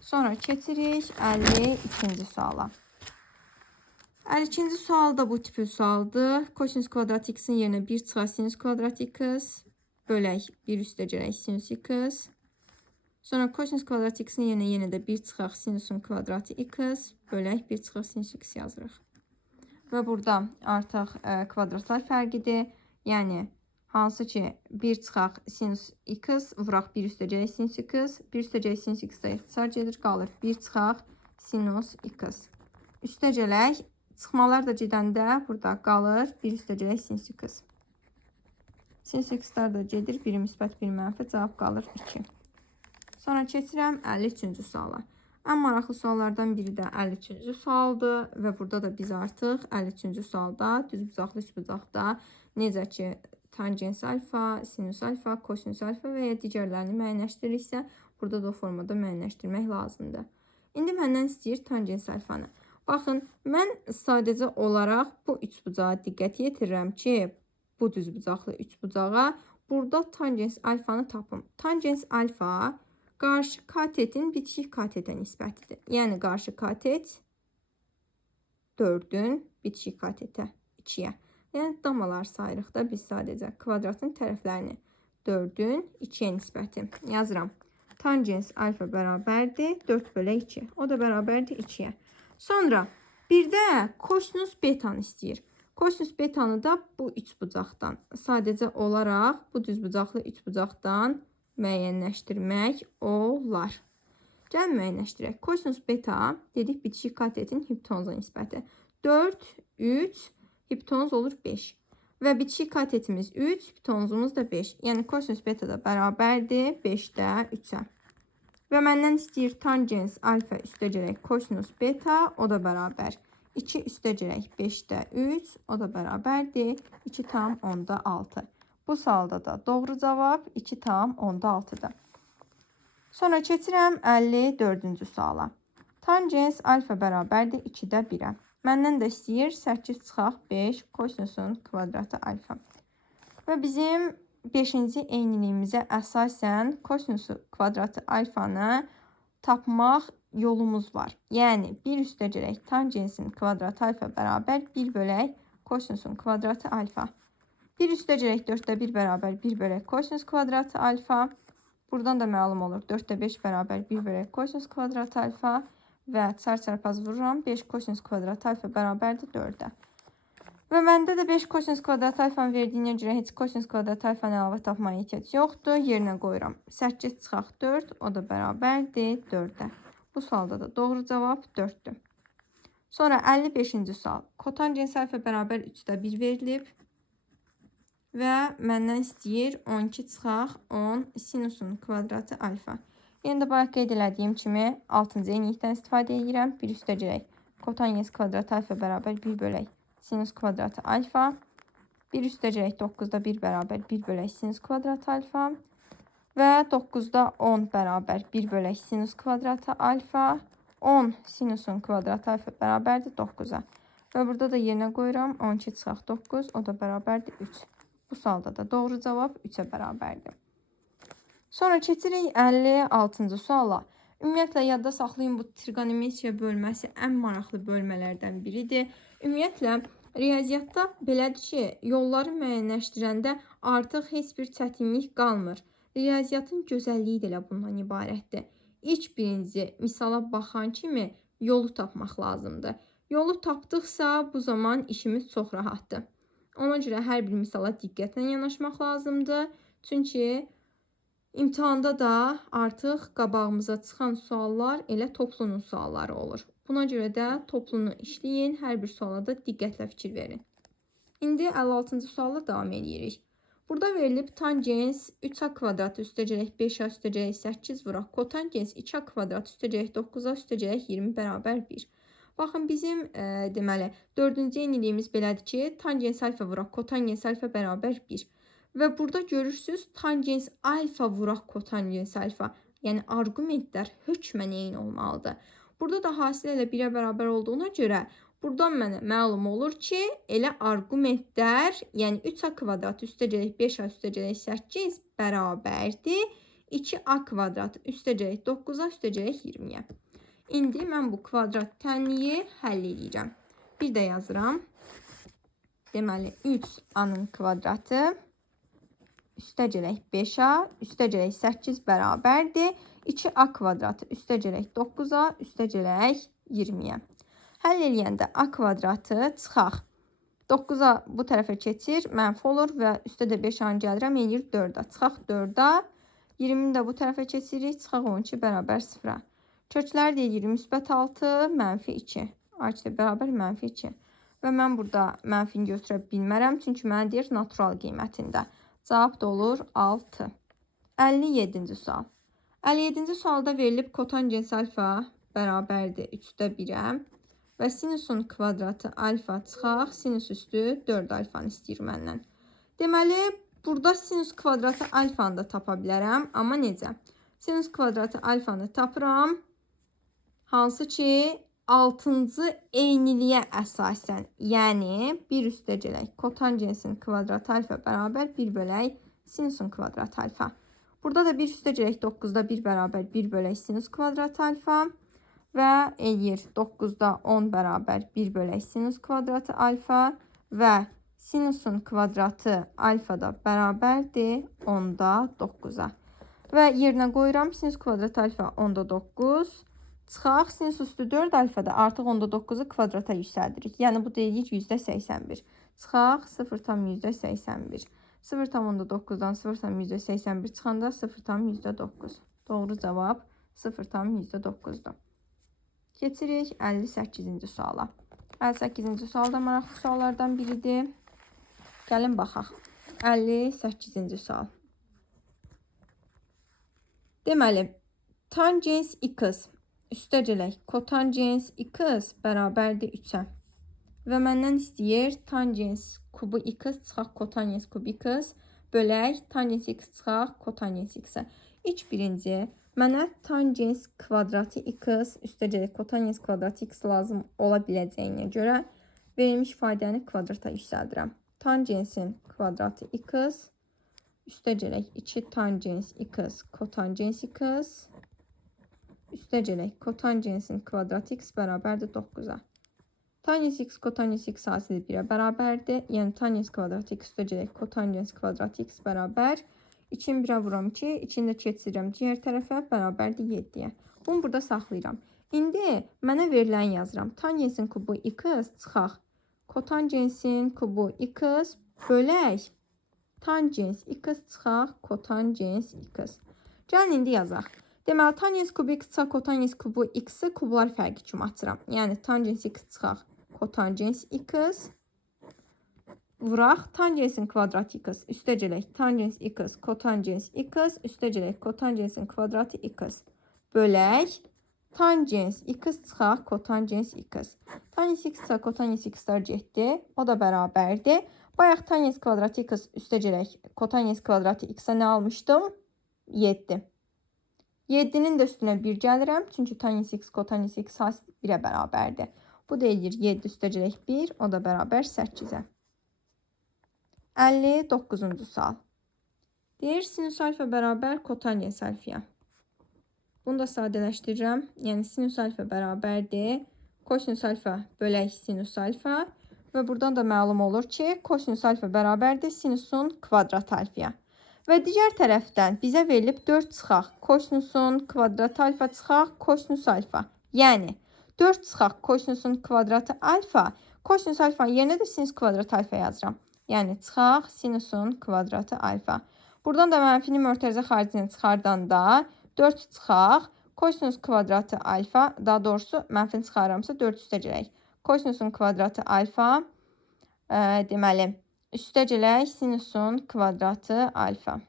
Sonra keçirik 52-ci suala. 52-ci sual da bu tipli sualdır. Kosinus kvadratı x-in yerinə 1 çıxar sinus kvadratı x bölək 1 üstəcək sinus x. Sonra kosinus kvadratı x-in yerinə yenə də 1 çıxaq sinusun kvadratı x bölək 1 çıxaq sinus x yazırıq. Və burada artıq kvadratlar fərqidir. Yəni, hansı ki 1 çıxaq sinus x vuraq 1 üstəcək sinus x. 1 üstəcək sinus x-da ixtisar gedir, qalır 1 çıxaq sinus x. Üstəcək çıxmalar da gedəndə burada qalır 1 üstəcək sinus x. Sinus x-lar da gedir, 1 müsbət 1 mənfi, cavab qalır 2. Sonra keçirəm 53-cü suala. Ən maraqlı suallardan biri də 53-cü sualdır və burada da biz artıq 53-cü sualda düzbucaqlı üçbucaqda necə ki tangens alfa, sinus alfa, kosinus alfa və ya digərlərini müəyyənləşdiririksə, burada da o formada müəyyənləşdirmək lazımdır. İndi məndən istəyir tangens alfanı. Baxın, mən sadəcə olaraq bu üçbucağa diqqət yetirirəm ki, bu düzbucaqlı üçbucağa burada tangens alfanı tapım. Tangens alfa qarşı katetin bitişik katete nisbətidir. Yəni, qarşı katet 4-ün bitişik katete 2-yə. Yəni, damalar sayırıq da biz sadəcə kvadratın tərəflərini 4-ün 2-yə nisbəti yazıram. Tangens alfa bərabərdir 4 bölək 2. O da bərabərdir 2-yə. Sonra bir də kosinus betanı istəyir. Kosinus betanı da bu üçbucaqdan sadəcə olaraq bu düzbucaqlı üçbucaqdan müəyyənləşdirmək olar. Gəlin müəyyənləşdirək. Kosinus beta dedik bitişik katetin hipotenuza nisbəti. 4, 3, hipotenuz olur 5. Və bitişik katetimiz 3, hipotenuzumuz da 5. Yəni kosinus beta da bərabərdir 5-də 3-ə. Və məndən istəyir tangens alfa üstəcək kosinus beta, o da bərabər 2 üstəcək 5-də 3, o da bərabərdir 2 tam 10-da 6. Bu sualda da doğru cavab 2 tam 10-da 6-dır. Sonra keçirəm 54-cü suala. Tangens alfa bərabərdir 2-də 1-ə. Məndən də istəyir 8 çıxaq 5 kosinusun kvadratı alfa. Və bizim 5-ci eyniliyimizə əsasən kosinusu kvadratı alfanı tapmaq yolumuz var. Yəni 1 üstəcək tangensin kvadratı alfa bərabər 1 bölək kosinusun kvadratı alfa. 1 üstəcək 4-də 1 bərabər 1 bölək kosinus kvadratı alfa. Buradan da məlum olur 4-də 5 bərabər 1 bölək kosinus kvadratı alfa. Və çarpaz vururam 5 kosinus kvadratı alfa bərabərdir 4-də. Və məndə də 5 kosinus kvadratı alfanı verdiyinə görə heç kosinus kvadratı alfanı əlavə tapmaya ehtiyac yoxdur. Yerinə qoyuram 8 çıxaq 4, o da bərabərdir 4-də. Bu sualda da doğru cavab 4'dür. Sonra 55-ci sual. Kotangens alfa bərabər 3-də 1 verilib və məndən istəyir 12 çıxaq 10 sinusun kvadratı alfa. Yəni də bayaq qeyd elədiyim kimi 6-cı eynilikdən istifadə edirəm. 1 üstəgələk kotangens kvadratı alfa bərabər 1 bölək sinus kvadratı alfa. 1 üstəgələk 9-da 1 bərabər 1 bölək sinus kvadratı alfa. Və 9-da 10 bərabər 1 bölək sinus kvadratı alfa. 10 sinusun kvadratı alfa bərabərdir 9-a. Və burada da yerinə qoyuram 12 çıxaq 9, o da bərabərdir 3. Bu sualda da doğru cavab 3-ə bərabərdir. Sonra keçirik 56-cı suala. Ümumiyyətlə, yadda saxlayın, bu trigonometriya bölməsi ən maraqlı bölmələrdən biridir. Ümumiyyətlə, riyaziyyatda belədir ki, yolları müəyyənləşdirəndə artıq heç bir çətinlik qalmır. Riyaziyyatın gözəlliyi də elə bundan ibarətdir. İlk birinci misala baxan kimi yolu tapmaq lazımdır. Yolu tapdıqsa, bu zaman işimiz çox rahatdır. Ona görə hər bir misala diqqətlə yanaşmaq lazımdır. Çünki İmtahanda da artıq qabağımıza çıxan suallar elə toplunun sualları olur. Buna görə də toplunu işləyin, hər bir suala da diqqətlə fikir verin. İndi 56-cı sualla davam edirik. Burada verilib tangens 3a kvadrat üstəgələk 5a üstəgələk 8 vuraq kotangens 2a kvadrat üstəgələk 9a üstəgələk 20 bərabər 1. Baxın, bizim deməli 4-cü yeniliyimiz belədir ki, tangens alfa vuraq kotangens alfa bərabər 1. Və burada görürsünüz, tangens alfa vuraq kotangens alfa. Yəni, arqumentlər hökmən eyni olmalıdır. Burada da hasil elə 1-ə bərabər olduğuna görə, buradan mənə məlum olur ki, elə arqumentlər, yəni 3a kvadrat üstəgələk 5a üstəgələk 8 bərabərdir 2a kvadrat üstəgələk 9a üstəgələk 20-yə. İndi mən bu kvadrat tənliyi həll edirəm. Bir də yazıram. Deməli, 3a-nın kvadratı üstəgələk 5a üstəgələk 8 bərabərdir 2a kvadratı üstəgələk 9a üstəgələk 20-yə. Həll eləyəndə a kvadratı çıxaq. 9a bu tərəfə keçir, mənfi olur və üstə də 5a-nı gəlirəm, eləyir 4-a. Çıxaq 4-a, 20-ni də bu tərəfə keçirik, çıxaq 12 bərabər 0-a. Kökləri deyir müsbət 6, mənfi 2. A2 bərabər mənfi 2. Və mən burada mənfini götürə bilmərəm, çünki mənə deyir natural qiymətində. Cavab da olur 6. 57-ci sual. 57-ci sualda verilib kotangens alfa bərabərdir 3-də 1-ə və sinusun kvadratı alfa çıxaq, sinus üstü 4 alfanı istəyir məndən. Deməli, burada sinus kvadratı alfanı da tapa bilərəm, amma necə? Sinus kvadratı alfanı tapıram, hansı ki 6-cı eyniliyə əsasən, yəni 1 üstəgələk kotangensin kvadratı alfa bərabər 1 bölək sinusun kvadratı alfa. Burada da 1 üstəgələk 9-da 1 bərabər 1 bölək sinus kvadratı alfa və eləyir 9-da 10 bərabər 1 bölək sinus kvadratı alfa və sinusun kvadratı alfa da bərabərdir 10-da 9-a. Və yerinə qoyuram sinus kvadratı alfa 10-da 9. Çıxaq, sinus üstü 4 alfada artıq 10-da 9-u kvadrata yüksəldirik. Yəni, bu deyirik %81. Çıxaq, 0,81. 0,9-dan 0,81 çıxanda 0,9. Doğru cavab 0,9-dur. Keçirik 58-ci suala. 58-ci sual da maraqlı suallardan biridir. Gəlin baxaq. 58-ci sual. Deməli, tangens x üstəgələk kotangens x bərabərdir 3-ə. Və məndən istəyir tangens kubu x çıxaq kotangens kubu x bölək tangens x çıxaq kotangens x-ə. İlk birinci, mənə tangens kvadratı x üstəgələk kotangens kvadratı x lazım ola biləcəyinə görə verilmiş ifadəni kvadrata yüksəldirəm. Tangensin kvadratı x üstəgələk 2 tangens x kotangens x üstəgələk kotangensin kvadratı x bərabərdir 9-a. Tangens x kotangens x hasili 1-ə bərabərdir. Yəni tangens kvadratı x üstəgələk kotangens kvadratı x bərabər 2-ni 1-ə vuram 2, 2-ni də keçirirəm digər tərəfə bərabərdir 7-yə. Bunu burada saxlayıram. İndi mənə verilən yazıram. Tangensin kubu x çıxaq. Kotangensin kubu x bölək tangens x çıxaq kotangens x. Gəlin indi yazaq. Deməli, tangens kubu x çıxaq kotangens kubu x-i kublar fərqi kimi açıram. Yəni, tangens x çıxaq kotangens x vuraq tangensin kvadratı x üstəgələk tangens x kotangens x üstəgələk kotangensin kvadratı x bölək tangens x çıxaq kotangens x. Tangens x çıxaq kotangens x-lar getdi. O da bərabərdir. Bayaq tangens kvadratı x üstəgələk kotangens kvadratı x-a nə almışdım? 7. 7-nin də üstünə 1 gəlirəm. Çünki tangens x kotangens x 1-ə bərabərdir. Bu da edir 7 üstəgələk 1. O da bərabər 8-ə. 59-cu sual. Deyir, sinüs alfa bərabər kotangens alfaya. Bunu da sadələşdirirəm. Yəni, sinüs alfa bərabərdir. Kosinüs alfa bölək sinüs alfa. Və buradan da məlum olur ki, kosinüs alfa bərabərdir sinüsun kvadrat alfaya. Və digər tərəfdən bizə verilib 4 çıxaq kosinüsun kvadrat alfa çıxaq kosinüs alfa. Yəni, 4 çıxaq kosinüsun kvadratı alfa. Kosinüs alfanın yerinə də sinüs kvadrat alfa yazıram. Yəni, çıxaq sinüsun kvadratı alfa. Buradan da mənfini mötərizə xaricinə çıxardanda 4 çıxaq kosinüs kvadratı alfa. Daha doğrusu, mənfini çıxarıramsa 4 üstəgələk. Kosinüsun kvadratı alfa. Deməli, üstəgələk sinüsun kvadratı alfa.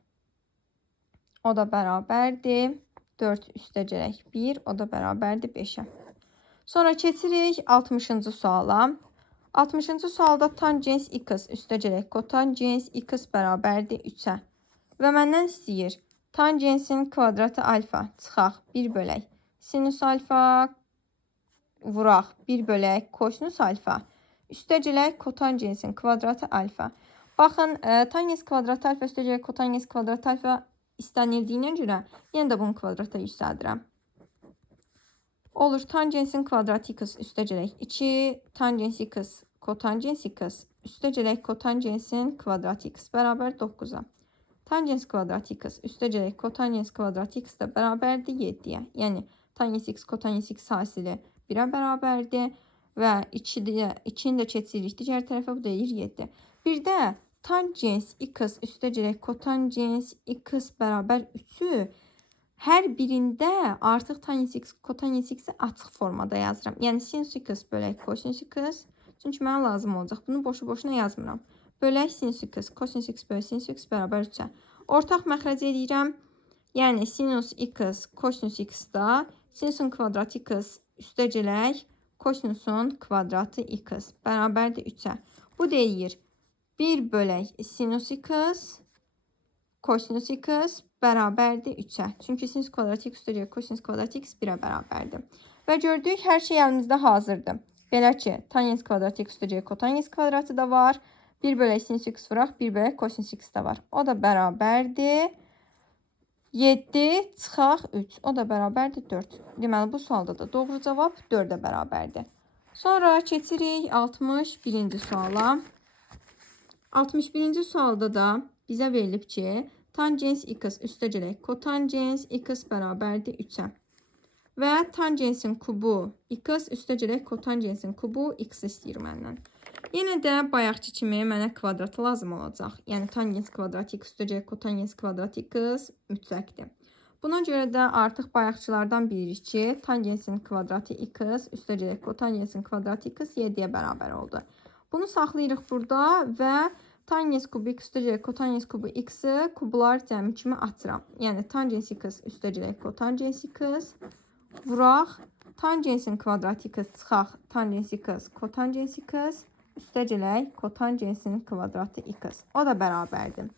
O da bərabərdir 4 üstəgələk 1. O da bərabərdir 5-ə. Sonra keçirik 60-cı suala. 60-cı sualda tangens x üstəgələk kotangens x bərabərdir 3-ə. Və məndən istəyir tangensin kvadratı alfa çıxaq 1 bölək sinüs alfa vuraq 1 bölək kosinüs alfa üstəgələk kotangensin kvadratı alfa. Baxın, tangens kvadratı alfa üstəgələk kotangens kvadratı alfa istənildiyinə görə yenə də bunu kvadrata yüksəldirəm. Olur, tangensin kvadratı x üstəgələk 2, tangens x kotangens x üstəgələk kotangensin kvadratı x bərabər 9-a. Tangens kvadratı x üstəgələk kotangens kvadratı x də bərabərdir 7-yə. Yəni, tangens x kotangens x hasili 1-ə bərabərdir və 2-ni də keçiririk digər tərəfə, bu da deyir 7. Bir də tangens x üstəgələk kotangens x bərabər 3-ü hər birində artıq tangens x kotangens x-i açıq formada yazıram. Yəni, sinüs x bölək kosinüs x. Çünki mənə lazım olacaq. Bunu boşu-boşuna yazmıram. Bölək sinüs x, kosinüs x bölək sinüs x bərabər 3-ə. Ortaq məxrəc edirəm. Yəni, sinüs x kosinüs x-da sinüsün kvadratı x üstəgələk kosinüsün kvadratı x bərabərdir 3-ə. Bu deyir 1 bölək sinüs x kosinüs x bərabərdir 3-ə. Çünki sinüs kvadratı x üstəgələk kosinüs kvadratı x 1-ə bərabərdir. Və gördük, hər şey əlimizdə hazırdır. Belə ki, tangens kvadratı x üstəgələk kotangens kvadratı da var. 1 bölək sinüs x vuraq, 1 bölək kosinüs x də var. O da bərabərdir 7 çıxaq 3. O da bərabərdir 4. Deməli, bu sualda da doğru cavab 4-ə bərabərdir. Sonra keçirik 61-ci suala. 61-ci sualda da bizə verilib ki, tangens x üstəgələk kotangens x bərabərdir 3-ə. Və tangensin kubu x üstəgələk kotangensin kubu x istəyir məndən. Yenə də bayaqçı kimi mənə kvadratı lazım olacaq. Yəni, tangens kvadratı x üstəgələk kotangens kvadratı x mütləqdir. Buna görə də artıq bayaqçılardan bilirik ki, tangensin kvadratı x üstəgələk kotangensin kvadratı x 7-yə bərabər oldu. Bunu saxlayırıq burada və tangens kubu x üstəgələk kotangens kubu x-i kublar cəmi kimi açıram. Yəni, tangens x üstəgələk kotangens x vuraq. Tangensin kvadratı x çıxaq tangens x kotangens x üstəgələk kotangensin kvadratı x. O da bərabərdir.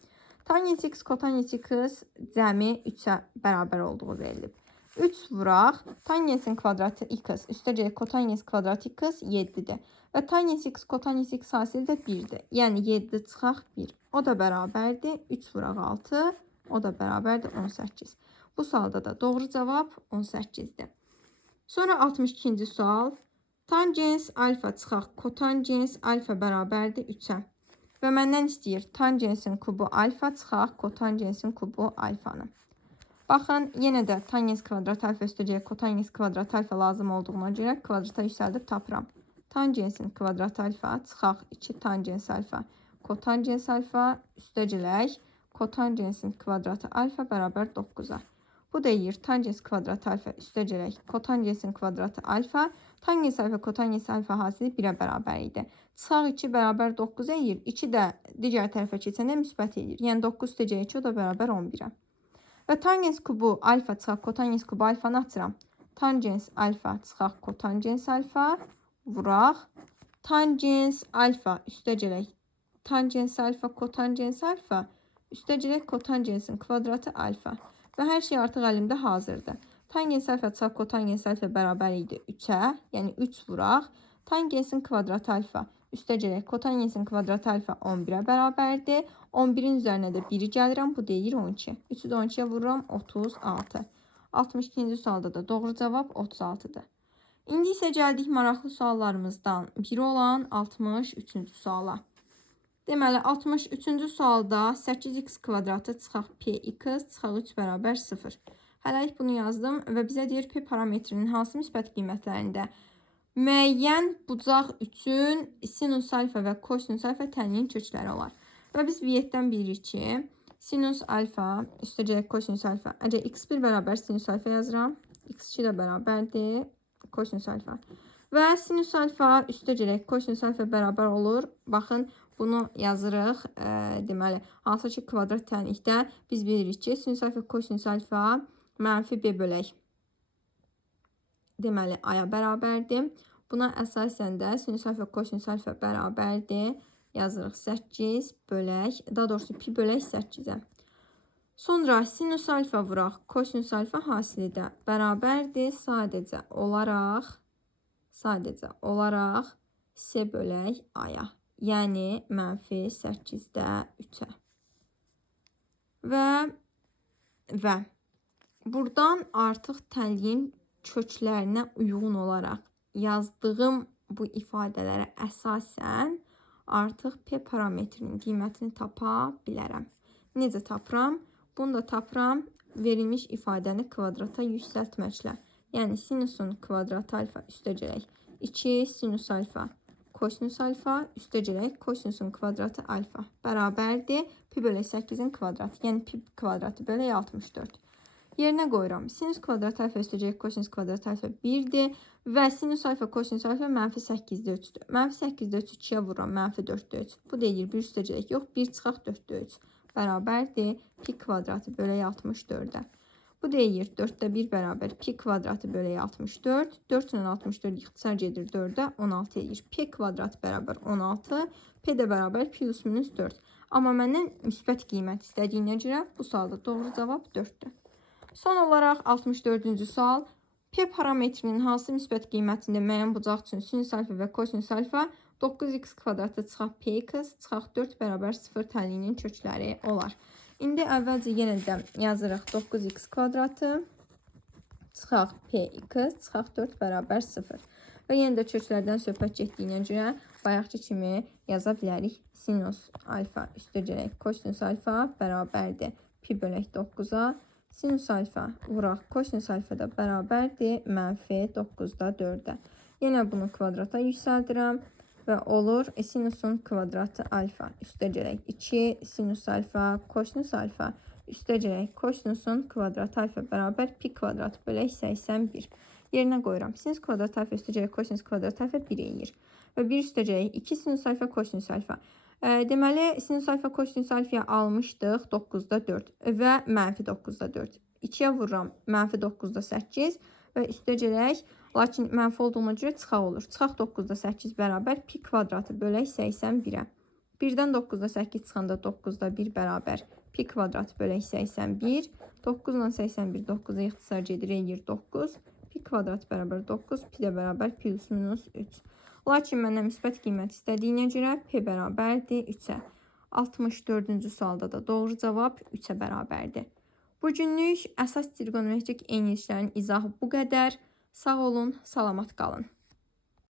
Tangens x kotangens x cəmi 3-ə bərabər olduğu verilib. 3 vuraq. Tangensin kvadratı x üstəgələk kotangens kvadratı x 7-dir. Və tangens x kotangens x hasili də 1-dir. Yəni, 7 çıxaq 1. O da bərabərdir. 3 vuraq 6. O da bərabərdir 18. Bu sualda da doğru cavab 18-dir. Sonra 62-ci sual. Tangens alfa çıxaq kotangens alfa bərabərdir 3-ə. Və məndən istəyir tangensin kubu alfa çıxaq kotangensin kubu alfanı. Baxın, yenə də tangens kvadrat alfa üstəgələk kotangens kvadrat alfa lazım olduğuna görə kvadrata yüksəldib tapıram. Tangensin kvadrat alfa çıxaq 2 tangens alfa kotangens alfa üstəgələk kotangensin kvadratı alfa bərabər 9-a. Bu deyir tangens kvadratı alfa üstəgələk kotangensin kvadratı alfa. Tangens alfa kotangens alfa hasili 1-ə bərabər idi. Çıxaq 2 bərabər 9 edir. 2 də digər tərəfə keçəndə müsbət edir. Yəni 9 üstəgələk 2 o da bərabər 11-ə. Və tangens kubu alfa çıxaq kotangens kubu alfanı açıram. Tangens alfa çıxaq kotangens alfa vuraq. Tangens alfa üstəgələk tangens alfa kotangens alfa üstəgələk kotangensin kvadratı alfa. Və hər şey artıq əlimdə hazırdır. Tangens alfa çıxaq kotangens alfa bərabər idi 3-ə, yəni 3 vuraq. Tangensin kvadratı alfa üstəgələk kotangensin kvadratı alfa 11-ə bərabərdir. 11-in üzərinə də 1-i gəlirəm, bu deyir 12. 3-ü də 12-yə vururam, 36. 62-ci sualda da doğru cavab 36-dır. İndi isə gəldik maraqlı suallarımızdan biri olan 63-cü suala. Deməli, 63-cü sualda 8x kvadratı çıxaq px çıxaq 3 bərabər 0. Hələlik bunu yazdım və bizə deyir p parametrinin hansı müsbət qiymətlərində müəyyən bucaq üçün sinus alfa və kosinus alfa tənliyin kökləri olar. Və biz V7-dən bilirik ki, sinus alfa üstəgələk kosinus alfa. Əgər x1 bərabər sinus alfa yazıram, x2 də bərabərdir kosinus alfa. Və sinus alfa üstəgələk kosinus alfa bərabər olur. Baxın, bunu yazırıq. Deməli, hansı ki kvadrat tənlikdə biz bilirik ki, sinus alfa kosinus alfa mənfi b bölək. Deməli, aya bərabərdir. Buna əsasən də sinus alfa kosinus alfa bərabərdir. Yazırıq 8 bölək, daha doğrusu pi bölək 8-ə. Sonra sinus alfa vuraq, kosinus alfa hasili də bərabərdir. Sadəcə olaraq s bölək aya. Yəni, mənfi 8-də 3-ə. Və buradan artıq tənliyin köklərinə uyğun olaraq yazdığım bu ifadələrə əsasən artıq p parametrinin qiymətini tapa bilərəm. Necə tapıram? Bunu da tapıram verilmiş ifadəni kvadrata yüksəltməklə. Yəni, sinusun kvadratı alfa üstəgələk 2 sinus alfa kosinus alfa üstəgələk kosinusun kvadratı alfa bərabərdir pi bölək 8-in kvadratı. Yəni, pi kvadratı bölək 64. Yerinə qoyuram. Sinus kvadratı alfa üstəgələk kosinus kvadratı alfa 1-dir və sinus alfa kosinus alfa mənfi 8-də 3-dür. Mənfi 8-də 3 2-yə vururam, mənfi 4-də 3. Bu deyir 1 üstəgələk yox, 1 çıxaq 4-də 3 bərabərdir pi kvadratı bölək 64-də. Bu deyir 4-də 1 bərabər pi kvadratı bölək 64. 4 ilə 64 ixtisar gedir 4-də 16 edir. P kvadratı bərabər 16. P də bərabər plus minus 4. Amma məndən müsbət qiymət istədiyinə görə bu sualda doğru cavab 4-dür. Son olaraq 64-cü sual. P parametrinin hansı müsbət qiymətində müəyyən bucaq üçün sinus alfa və kosinus alfa 9x kvadratı çıxaq px çıxaq 4 bərabər 0 tənliyinin kökləri olar. İndi əvvəlcə yenə də yazırıq 9x kvadratı çıxaq px çıxaq 4 bərabər 0. Və yenə də köklərdən söhbət getdiyinə görə bayaqki kimi yaza bilərik. Sinus alfa üstəgələk kosinus alfa bərabərdir pi bölək 9-a. Sinus alfa vuraq kosinus alfa da bərabərdir mənfi 9-da 4-ə. Yenə bunu kvadrata yüksəldirəm. Və olur sinusun kvadratı alfa üstəgələk 2 sinus alfa kosinus alfa üstəgələk kosinusun kvadratı alfa bərabər pi kvadratı bölək 81. Yerinə qoyuram. Sinus kvadratı alfa üstəgələk kosinus kvadratı alfa 1 eləyir. Və 1 üstəgələk 2 sinus alfa kosinus alfa. Deməli, sinus alfa kosinus alfaya almışdıq 9-da 4 və mənfi 9-da 4. 2-yə vururam mənfi 9-da 8 və üstəgələk, lakin mənfi olduğuna görə çıxaq olur. Çıxaq 9-da 8 bərabər pi kvadratı bölək 81-ə. 1-dən 9-da 8 çıxanda 9-da 1 bərabər pi kvadratı bölək 81. 9 ilə 81 9-a ixtisar gedir, eləyir 9. Pi kvadratı bərabər 9, pi də bərabər plus minus 3. Lakin məndən müsbət qiymət istədiyinə görə p bərabərdir 3-ə. 64-cü sualda da doğru cavab 3-ə bərabərdir. Bugünlük əsas trigonometrik eyniliklərin izahı bu qədər. Sağ olun, salamat qalın.